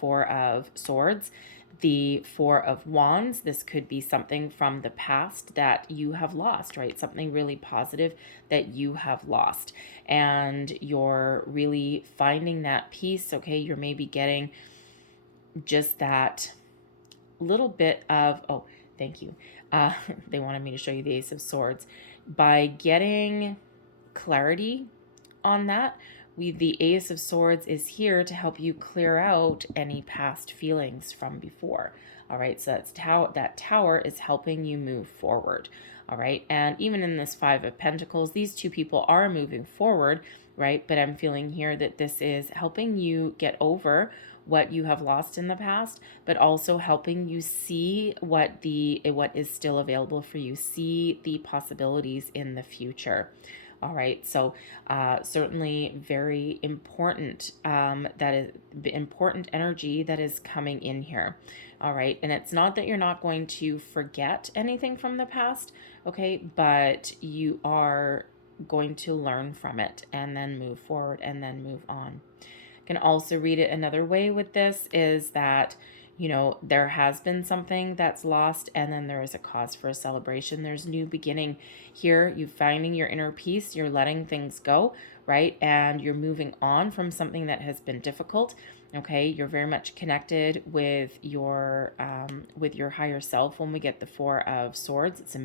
Four of Swords. the Four of Wands. This could be something from the past that you have lost, right? Something really positive that you have lost. And you're really finding that peace, okay? You're maybe getting just that little bit of, oh, thank you. They wanted me to show you the Ace of Swords. By getting clarity on that, the Ace of Swords is here to help you clear out any past feelings from before. All right, so that tower is helping you move forward. All right, and even in this Five of Pentacles, these two people are moving forward, right? But I'm feeling here that this is helping you get over what you have lost in the past, but also helping you see what is still available for you, see the possibilities in the future. All right, so certainly very important, that is important energy that is coming in here. All right, and it's not that you're not going to forget anything from the past, okay, but you are going to learn from it and then move forward and then move on. Can also read it another way with this is that, you know, there has been something that's lost and then there is a cause for a celebration. There's new beginning here. You're finding your inner peace. You're letting things go, right? And you're moving on from something that has been difficult. Okay, you're very much connected with your higher self. When we get the Four of Swords, it's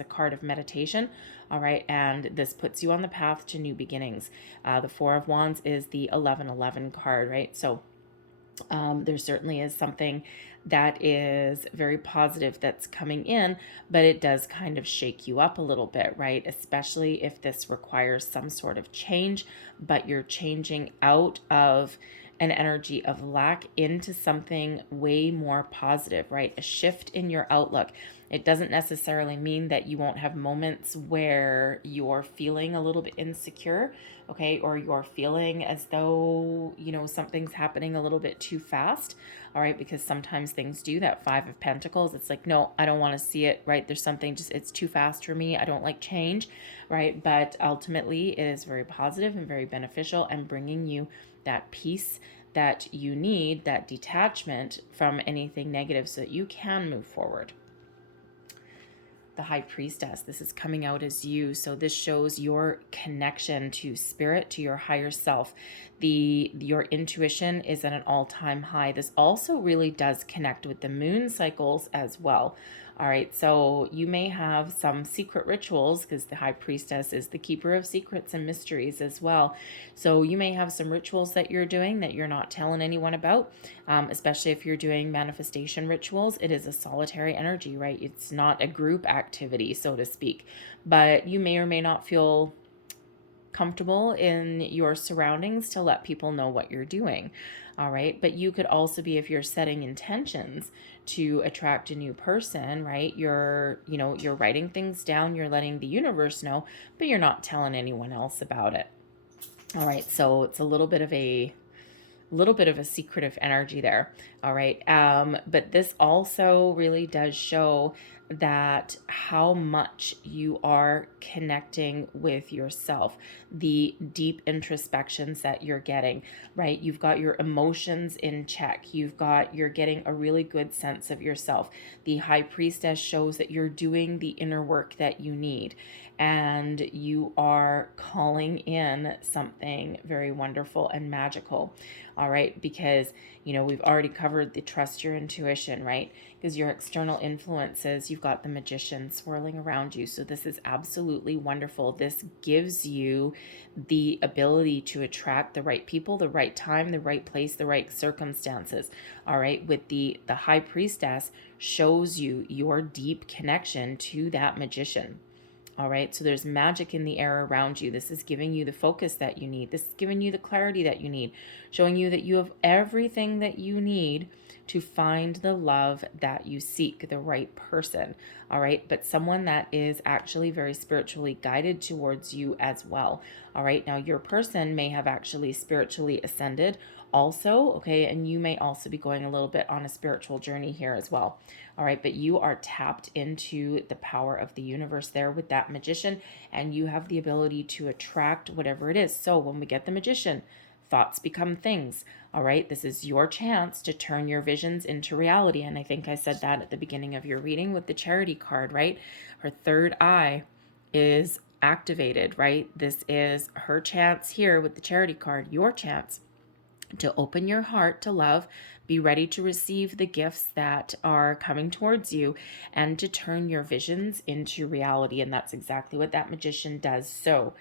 a card of meditation. All right, and this puts you on the path to new beginnings. The Four of Wands is the 1111 card, right? So there certainly is something that is very positive that's coming in, but it does kind of shake you up a little bit, right? Especially if this requires some sort of change, but you're changing out of an energy of lack into something way more positive, right? A shift in your outlook. It doesn't necessarily mean that you won't have moments where you're feeling a little bit insecure, okay, or you're feeling as though, you know, something's happening a little bit too fast, all right, because sometimes things do that. Five of Pentacles, it's like, no, I don't want to see it, right? There's something just, it's too fast for me. I don't like change, right? But ultimately, it is very positive and very beneficial and bringing you that peace that you need, that detachment from anything negative so that you can move forward. The High Priestess, this is coming out as you. So this shows your connection to spirit, to your higher self. Your intuition is at an all-time high. This also really does connect with the moon cycles as well. All right, so you may have some secret rituals because the High Priestess is the keeper of secrets and mysteries as well. So you may have some rituals that you're doing that you're not telling anyone about, especially if you're doing manifestation rituals. It is a solitary energy, right? It's not a group activity, so to speak, but you may or may not feel comfortable in your surroundings to let people know what you're doing. All right, but you could also be, if you're setting intentions to attract a new person, right? You're writing things down, you're letting the universe know, but you're not telling anyone else about it. All right, so it's a little bit of a secretive energy there. All right, but this also really does show that how much you are connecting with yourself, the deep introspections that you're getting, right? You've got your emotions in check. You're getting a really good sense of yourself. The High Priestess shows that you're doing the inner work that you need, and you are calling in something very wonderful and magical. All right, because, you know, we've already covered the trust your intuition, right? Because your external influences, you've got the Magician swirling around you. So this is absolutely wonderful. This gives you the ability to attract the right people, the right time, the right place, the right circumstances. All right, with the High Priestess shows you your deep connection to that Magician. All right, so there's magic in the air around you. This is giving you the focus that you need. This is giving you the clarity that you need, showing you that you have everything that you need to find the love that you seek, the right person. All right, but someone that is actually very spiritually guided towards you as well. All right, now your person may have actually spiritually ascended also, okay, and you may also be going a little bit on a spiritual journey here as well. All right, but you are tapped into the power of the universe there with that Magician, and you have the ability to attract whatever it is. So when we get the Magician, thoughts become things. All right, this is your chance to turn your visions into reality. And I think I said that at the beginning of your reading with the Charity card, right? Her third eye is activated, right? This is her chance here with the Charity card, your chance to open your heart to love, be ready to receive the gifts that are coming towards you, and to turn your visions into reality. And that's exactly what that Magician does. So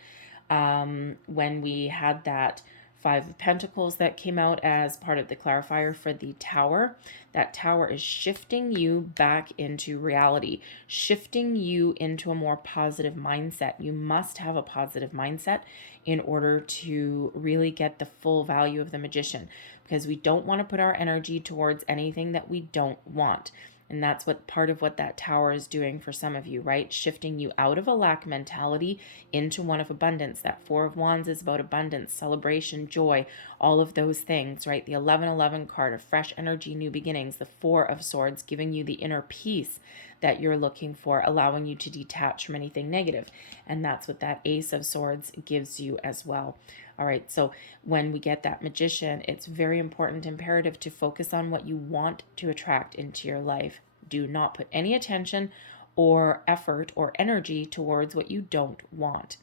when we had that Five of Pentacles that came out as part of the clarifier for the Tower, that Tower is shifting you back into reality, shifting you into a more positive mindset. You must have a positive mindset in order to really get the full value of the Magician, because we don't want to put our energy towards anything that we don't want. And that's what part of what that Tower is doing for some of you, right? Shifting you out of a lack mentality into one of abundance. That Four of Wands is about abundance, celebration, joy, all of those things, right? The 1111 card of fresh energy, new beginnings. The Four of Swords giving you the inner peace that you're looking for, allowing you to detach from anything negative. And that's what that Ace of Swords gives you as well. All right, so when we get that Magician, it's very important, imperative to focus on what you want to attract into your life. Do not put any attention or effort or energy towards what you don't want.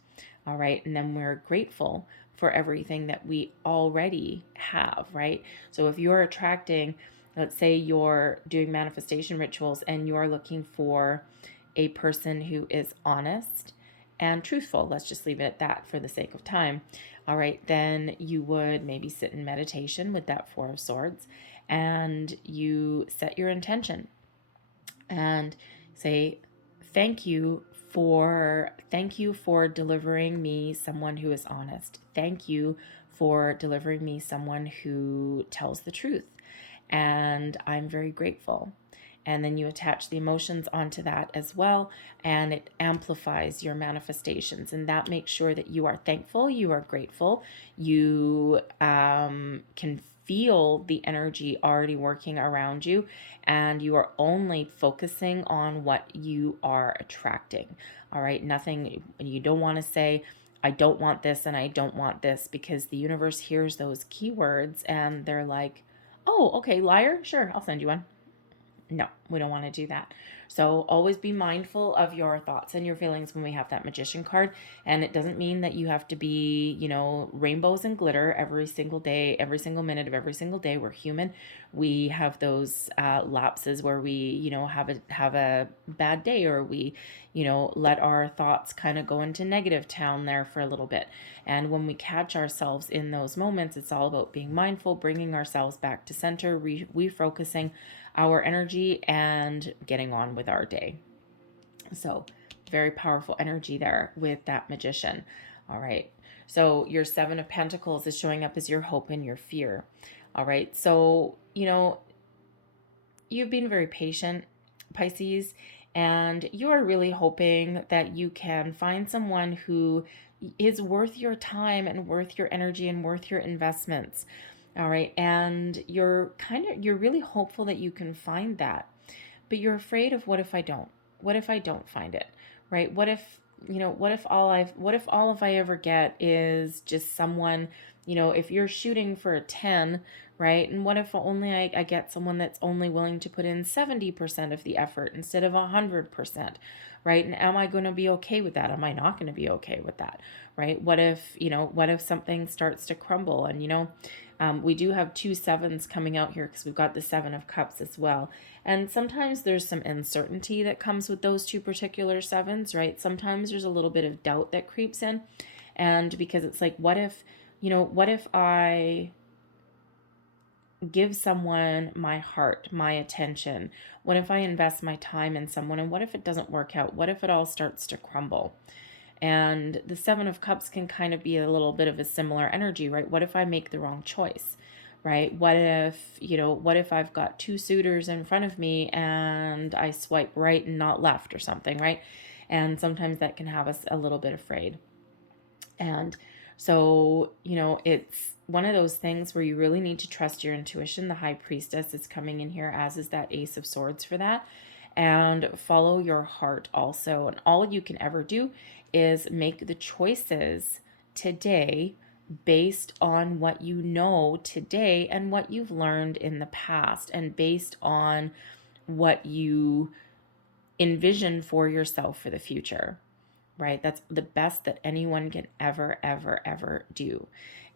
All right, and then we're grateful for everything that we already have, right? So if you're attracting, let's say you're doing manifestation rituals and you're looking for a person who is honest and truthful, let's just leave it at that for the sake of time. All right, then you would maybe sit in meditation with that Four of Swords, and you set your intention and say, thank you for delivering me someone who is honest. Thank you for delivering me someone who tells the truth. And I'm very grateful. And then you attach the emotions onto that as well, and it amplifies your manifestations. And that makes sure that you are thankful, you are grateful, you can feel the energy already working around you, and you are only focusing on what you are attracting. All right, nothing, you don't want to say, I don't want this and I don't want this, because the universe hears those keywords and they're like, oh, okay, liar, sure, I'll send you one. No, we don't want to do that. So always be mindful of your thoughts and your feelings when we have that Magician card. And it doesn't mean that you have to be, you know, rainbows and glitter every single day, every single minute of every single day. We're human. We have those lapses where we, you know, have a bad day, or we, you know, let our thoughts kind of go into negative town there for a little bit. And when we catch ourselves in those moments, it's all about being mindful, bringing ourselves back to center, refocusing our energy, and getting on with our day. So very powerful energy there with that Magician. All right. So your Seven of Pentacles is showing up as your hope and your fear. All right. So, you know, you've been very patient, Pisces, and you are really hoping that you can find someone who is worth your time and worth your energy and worth your investments. All right. And you're really hopeful that you can find that, but you're afraid of, what if I don't? What if I don't find it? Right? What if, you know, what if all I ever get is just someone, you know, if you're shooting for a 10, right? And what if only I get someone that's only willing to put in 70% of the effort instead of 100%, right? And am I going to be okay with that? Am I not going to be okay with that, right? What if, you know, what if something starts to crumble? And, you know, we do have 2 sevens coming out here, because we've got the Seven of Cups as well. And sometimes there's some uncertainty that comes with those 2 particular sevens, right? Sometimes there's a little bit of doubt that creeps in. And because it's like, what if, you know, what if I give someone my heart, my attention? What if I invest my time in someone, and what if it doesn't work out? What if it all starts to crumble? And the Seven of Cups can kind of be a little bit of a similar energy, right? What if I make the wrong choice, right? What if, you know, what if I've got 2 suitors in front of me and I swipe right and not left or something, right? And sometimes that can have us a little bit afraid. And so, you know, it's one of those things where you really need to trust your intuition. The High Priestess is coming in here, as is that Ace of Swords for that. And follow your heart also. And all you can ever do is make the choices today based on what you know today and what you've learned in the past, and based on what you envision for yourself for the future, right? That's the best that anyone can ever do.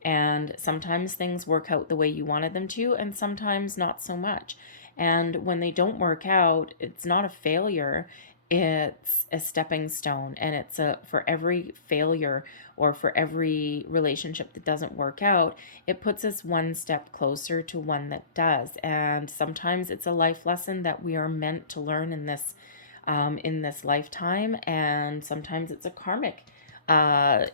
And sometimes things work out the way you wanted them to, and sometimes not so much. And when they don't work out, it's not a failure, it's a stepping stone. And it's for every failure or for every relationship that doesn't work out, it puts us one step closer to one that does. And sometimes it's a life lesson that we are meant to learn in this lifetime, and sometimes it's a karmic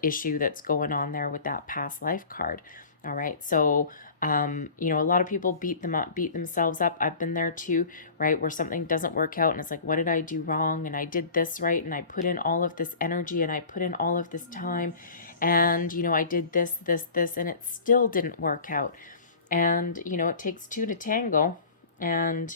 issue that's going on there with that past life card. All right, so a lot of people beat themselves up. I've been there too, right? Where something doesn't work out and it's like, what did I do wrong? And I did this right, and I put in all of this energy, and I put in all of this time, and I did this, and it still didn't work out. And it takes two to tango, and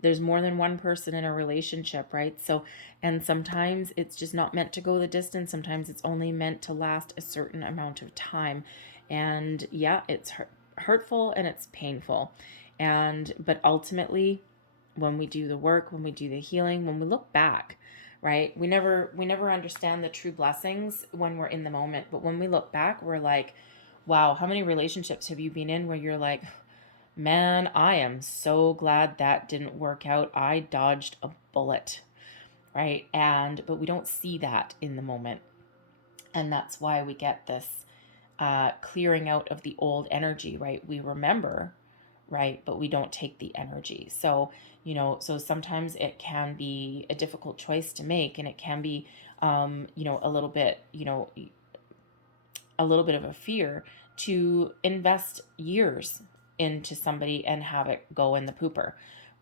there's more than one person in a relationship, right? So, and sometimes it's just not meant to go the distance. Sometimes it's only meant to last a certain amount of time. And yeah, it's hurtful and it's painful. But ultimately, when we do the work, when we do the healing, when we look back, right? We never understand the true blessings when we're in the moment. But when we look back, we're like, wow, how many relationships have you been in where you're like, man, I am so glad that didn't work out. I dodged a bullet, right? But we don't see that in the moment. And that's why we get this clearing out of the old energy, right? We remember, right? But we don't take the energy. So, so sometimes it can be a difficult choice to make, and it can be, a little bit, a little bit of a fear to invest years into somebody and have it go in the pooper,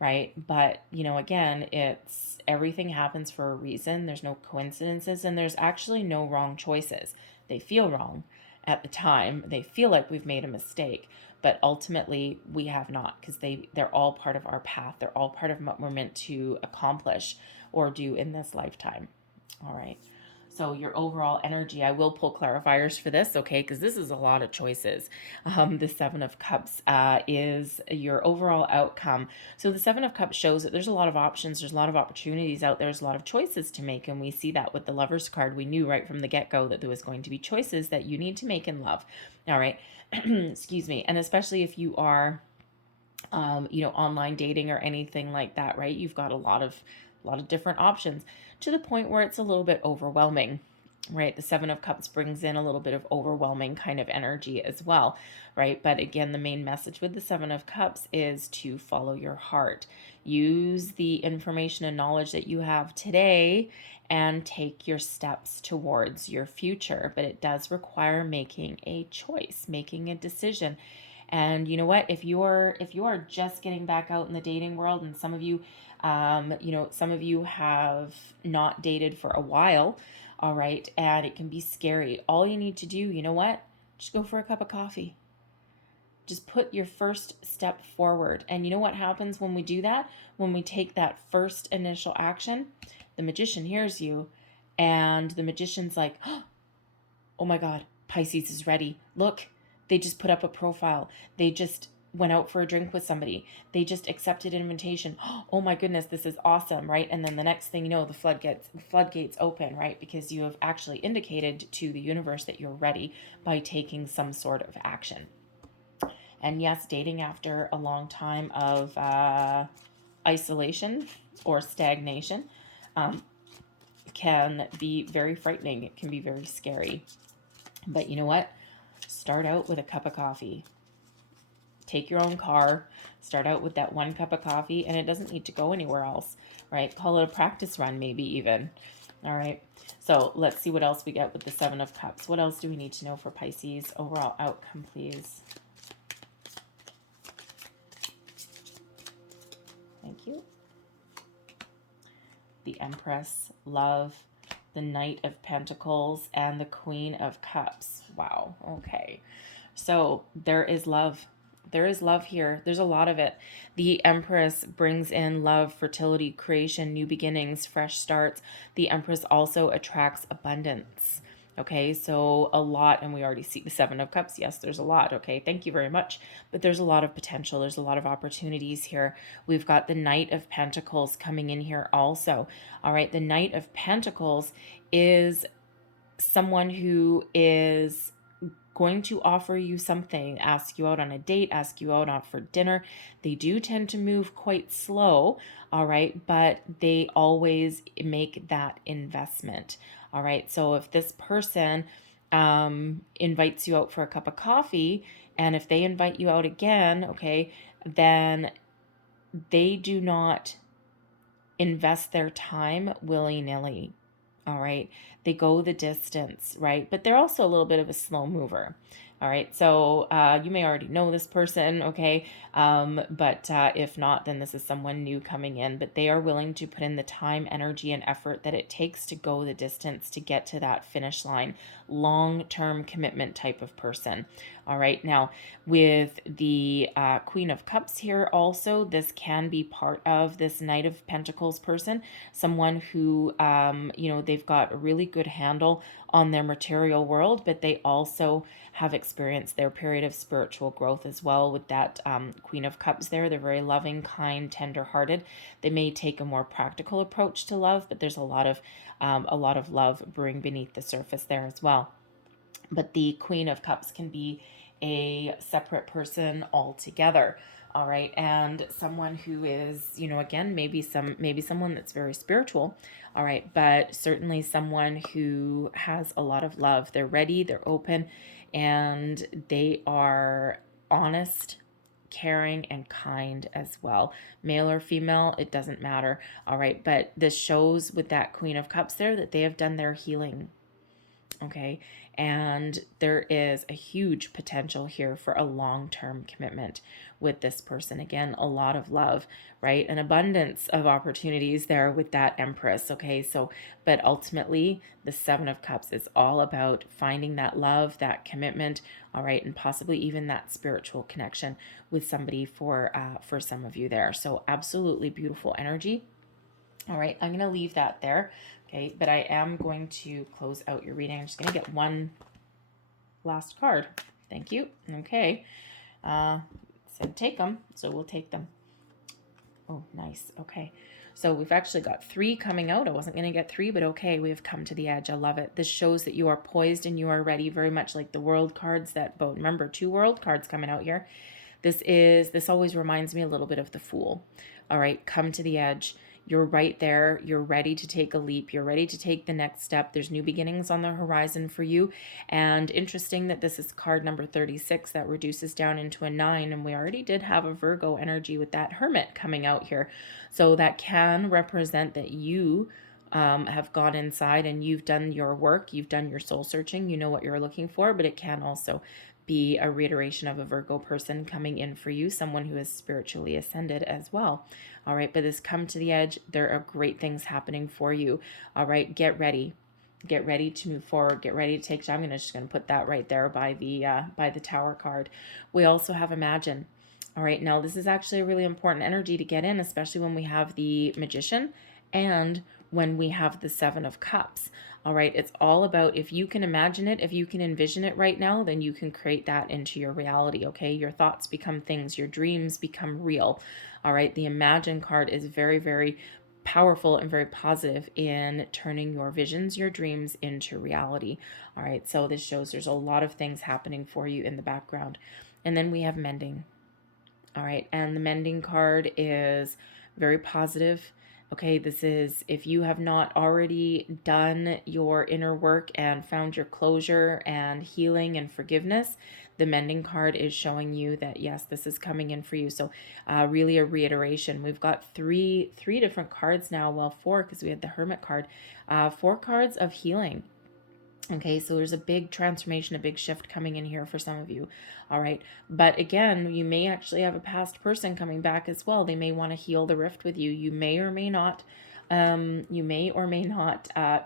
right? But again, it's everything happens for a reason. There's no coincidences, and there's actually no wrong choices. They feel wrong at the time. They feel like we've made a mistake, but ultimately we have not, because they're all part of our path. They're all part of what we're meant to accomplish or do in this lifetime. All right. So your overall energy, I will pull clarifiers for this, okay, because this is a lot of choices. The Seven of Cups is your overall outcome. So the Seven of Cups shows that there's a lot of options, there's a lot of opportunities out there, there's a lot of choices to make, and we see that with the Lovers card. We knew right from the get-go that there was going to be choices that you need to make in love. All right, excuse me, and especially if you are, online dating or anything like that, right? You've got a lot of different options, to the point where it's a little bit overwhelming, right? The Seven of Cups brings in a little bit of overwhelming kind of energy as well, right? But again, the main message with the Seven of Cups is to follow your heart. Use the information and knowledge that you have today and take your steps towards your future. But it does require making a choice, making a decision. And you know what? If you are just getting back out in the dating world, and some of you, some of you have not dated for a while, all right, and it can be scary. All you need to do, you know what? Just go for a cup of coffee. Just put your first step forward. And you know what happens when we do that? When we take that first initial action, the magician hears you, and the magician's like, oh my God, Pisces is ready. Look, they just put up a profile. They just went out for a drink with somebody. They just accepted an invitation. Oh my goodness, this is awesome, right? And then the next thing you know, the floodgates open, right? Because you have actually indicated to the universe that you're ready by taking some sort of action. And yes, dating after a long time of isolation or stagnation can be very frightening. It can be very scary. But you know what? Start out with a cup of coffee. Take your own car, start out with that one cup of coffee, and it doesn't need to go anywhere else, right? Call it a practice run, maybe even. All right. So let's see what else we get with the Seven of Cups. What else do we need to know for Pisces? Overall outcome, please. Thank you. The Empress, love, the Knight of Pentacles, and the Queen of Cups. Wow. Okay. So there is love. There is love here. There's a lot of it. The Empress brings in love, fertility, creation, new beginnings, fresh starts. The Empress also attracts abundance. Okay, so a lot, and we already see the Seven of Cups. Yes, there's a lot. Okay, thank you very much. But there's a lot of potential. There's a lot of opportunities here. We've got the Knight of Pentacles coming in here also. All right, the Knight of Pentacles is someone who is going to offer you something, ask you out on a date, ask you out for dinner. They do tend to move quite slow, all right, but they always make that investment, all right. So if this person invites you out for a cup of coffee, and if they invite you out again, okay, then they do not invest their time willy-nilly. All right. They go the distance, right? But they're also a little bit of a slow mover. All right. So you may already know this person, okay? But if not, then this is someone new coming in. But they are willing to put in the time, energy, and effort that it takes to go the distance to get to that finish line. Long-term commitment type of person. All right. Now, with the Queen of Cups here also, this can be part of this Knight of Pentacles person. Someone who, they've got a really good handle on their material world, but they also have experienced their period of spiritual growth as well with that Queen of Cups there. They're very loving, kind, tender-hearted. They may take a more practical approach to love, but there's a lot of love brewing beneath the surface there as well. But the Queen of Cups can be a separate person altogether. All right. And someone who is, again, maybe someone that's very spiritual. All right. But certainly someone who has a lot of love. They're ready, they're open, and they are honest, caring, and kind as well. Male or female, it doesn't matter. All right. But this shows with that Queen of Cups there that they have done their healing. Okay. And there is a huge potential here for a long-term commitment with this person. Again, a lot of love, right? An abundance of opportunities there with that Empress. Okay. So, but ultimately the Seven of Cups is all about finding that love, that commitment. All right. And possibly even that spiritual connection with somebody for some of you there. So absolutely beautiful energy. All right. I'm going to leave that there. Okay, but I am going to close out your reading. I'm just going to get one last card. Thank you. Okay. Said take them, so we'll take them. Oh, nice. Okay. So we've actually got 3 coming out. I wasn't going to get 3, but okay, we have come to the edge. I love it. This shows that you are poised and you are ready, very much like the world cards that both, remember, 2 world cards coming out here. This always reminds me a little bit of the Fool. All right, come to the edge. You're right there. You're ready to take a leap. You're ready to take the next step. There's new beginnings on the horizon for you. And interesting that this is card number 36 that reduces down into a 9. And we already did have a Virgo energy with that Hermit coming out here. So that can represent that you have gone inside and you've done your work. You've done your soul searching. You know what you're looking for, but it can also be a reiteration of a Virgo person coming in for you, someone who is spiritually ascended as well. All right, but this come to the edge, there are great things happening for you. All right, get ready. Get ready to move forward. Get ready to take. I'm just going to put that right there by the Tower card. We also have Imagine. All right, now this is actually a really important energy to get in, especially when we have the Magician and when we have the Seven of Cups. All right, it's all about if you can imagine it, if you can envision it right now, then you can create that into your reality, okay? Your thoughts become things, your dreams become real. All right, the Imagine card is very, very powerful and very positive in turning your visions, your dreams into reality. All right, so this shows there's a lot of things happening for you in the background. And then we have Mending. All right, and the Mending card is very positive. Okay, this is if you have not already done your inner work and found your closure and healing and forgiveness, the Mending card is showing you that, yes, this is coming in for you. So really a reiteration. We've got three different cards now. Well, 4 because we had the Hermit card. 4 cards of healing. Okay, so there's a big transformation, a big shift coming in here for some of you. All right. But again, you may actually have a past person coming back as well. They may want to heal the rift with you. You may or may not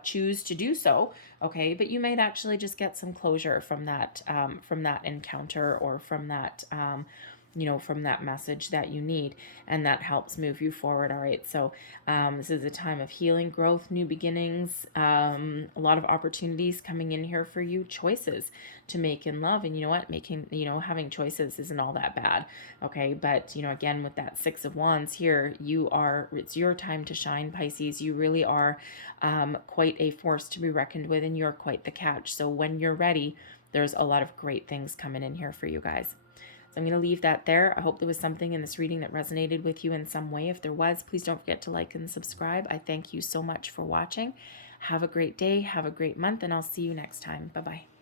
choose to do so. Okay, but you might actually just get some closure from that encounter or from that you know, from that message that you need, and that helps move you forward. All right, so this is a time of healing, growth, new beginnings, a lot of opportunities coming in here for you, choices to make in love. And you know what, making, you know, having choices isn't all that bad. Okay, but you know, again, with that Six of Wands here, it's your time to shine, Pisces. You really are quite a force to be reckoned with, and you're quite the catch. So when you're ready, there's a lot of great things coming in here for you guys. So I'm going to leave that there. I hope there was something in this reading that resonated with you in some way. If there was, please don't forget to like and subscribe. I thank you so much for watching. Have a great day. Have a great month, and I'll see you next time. Bye-bye.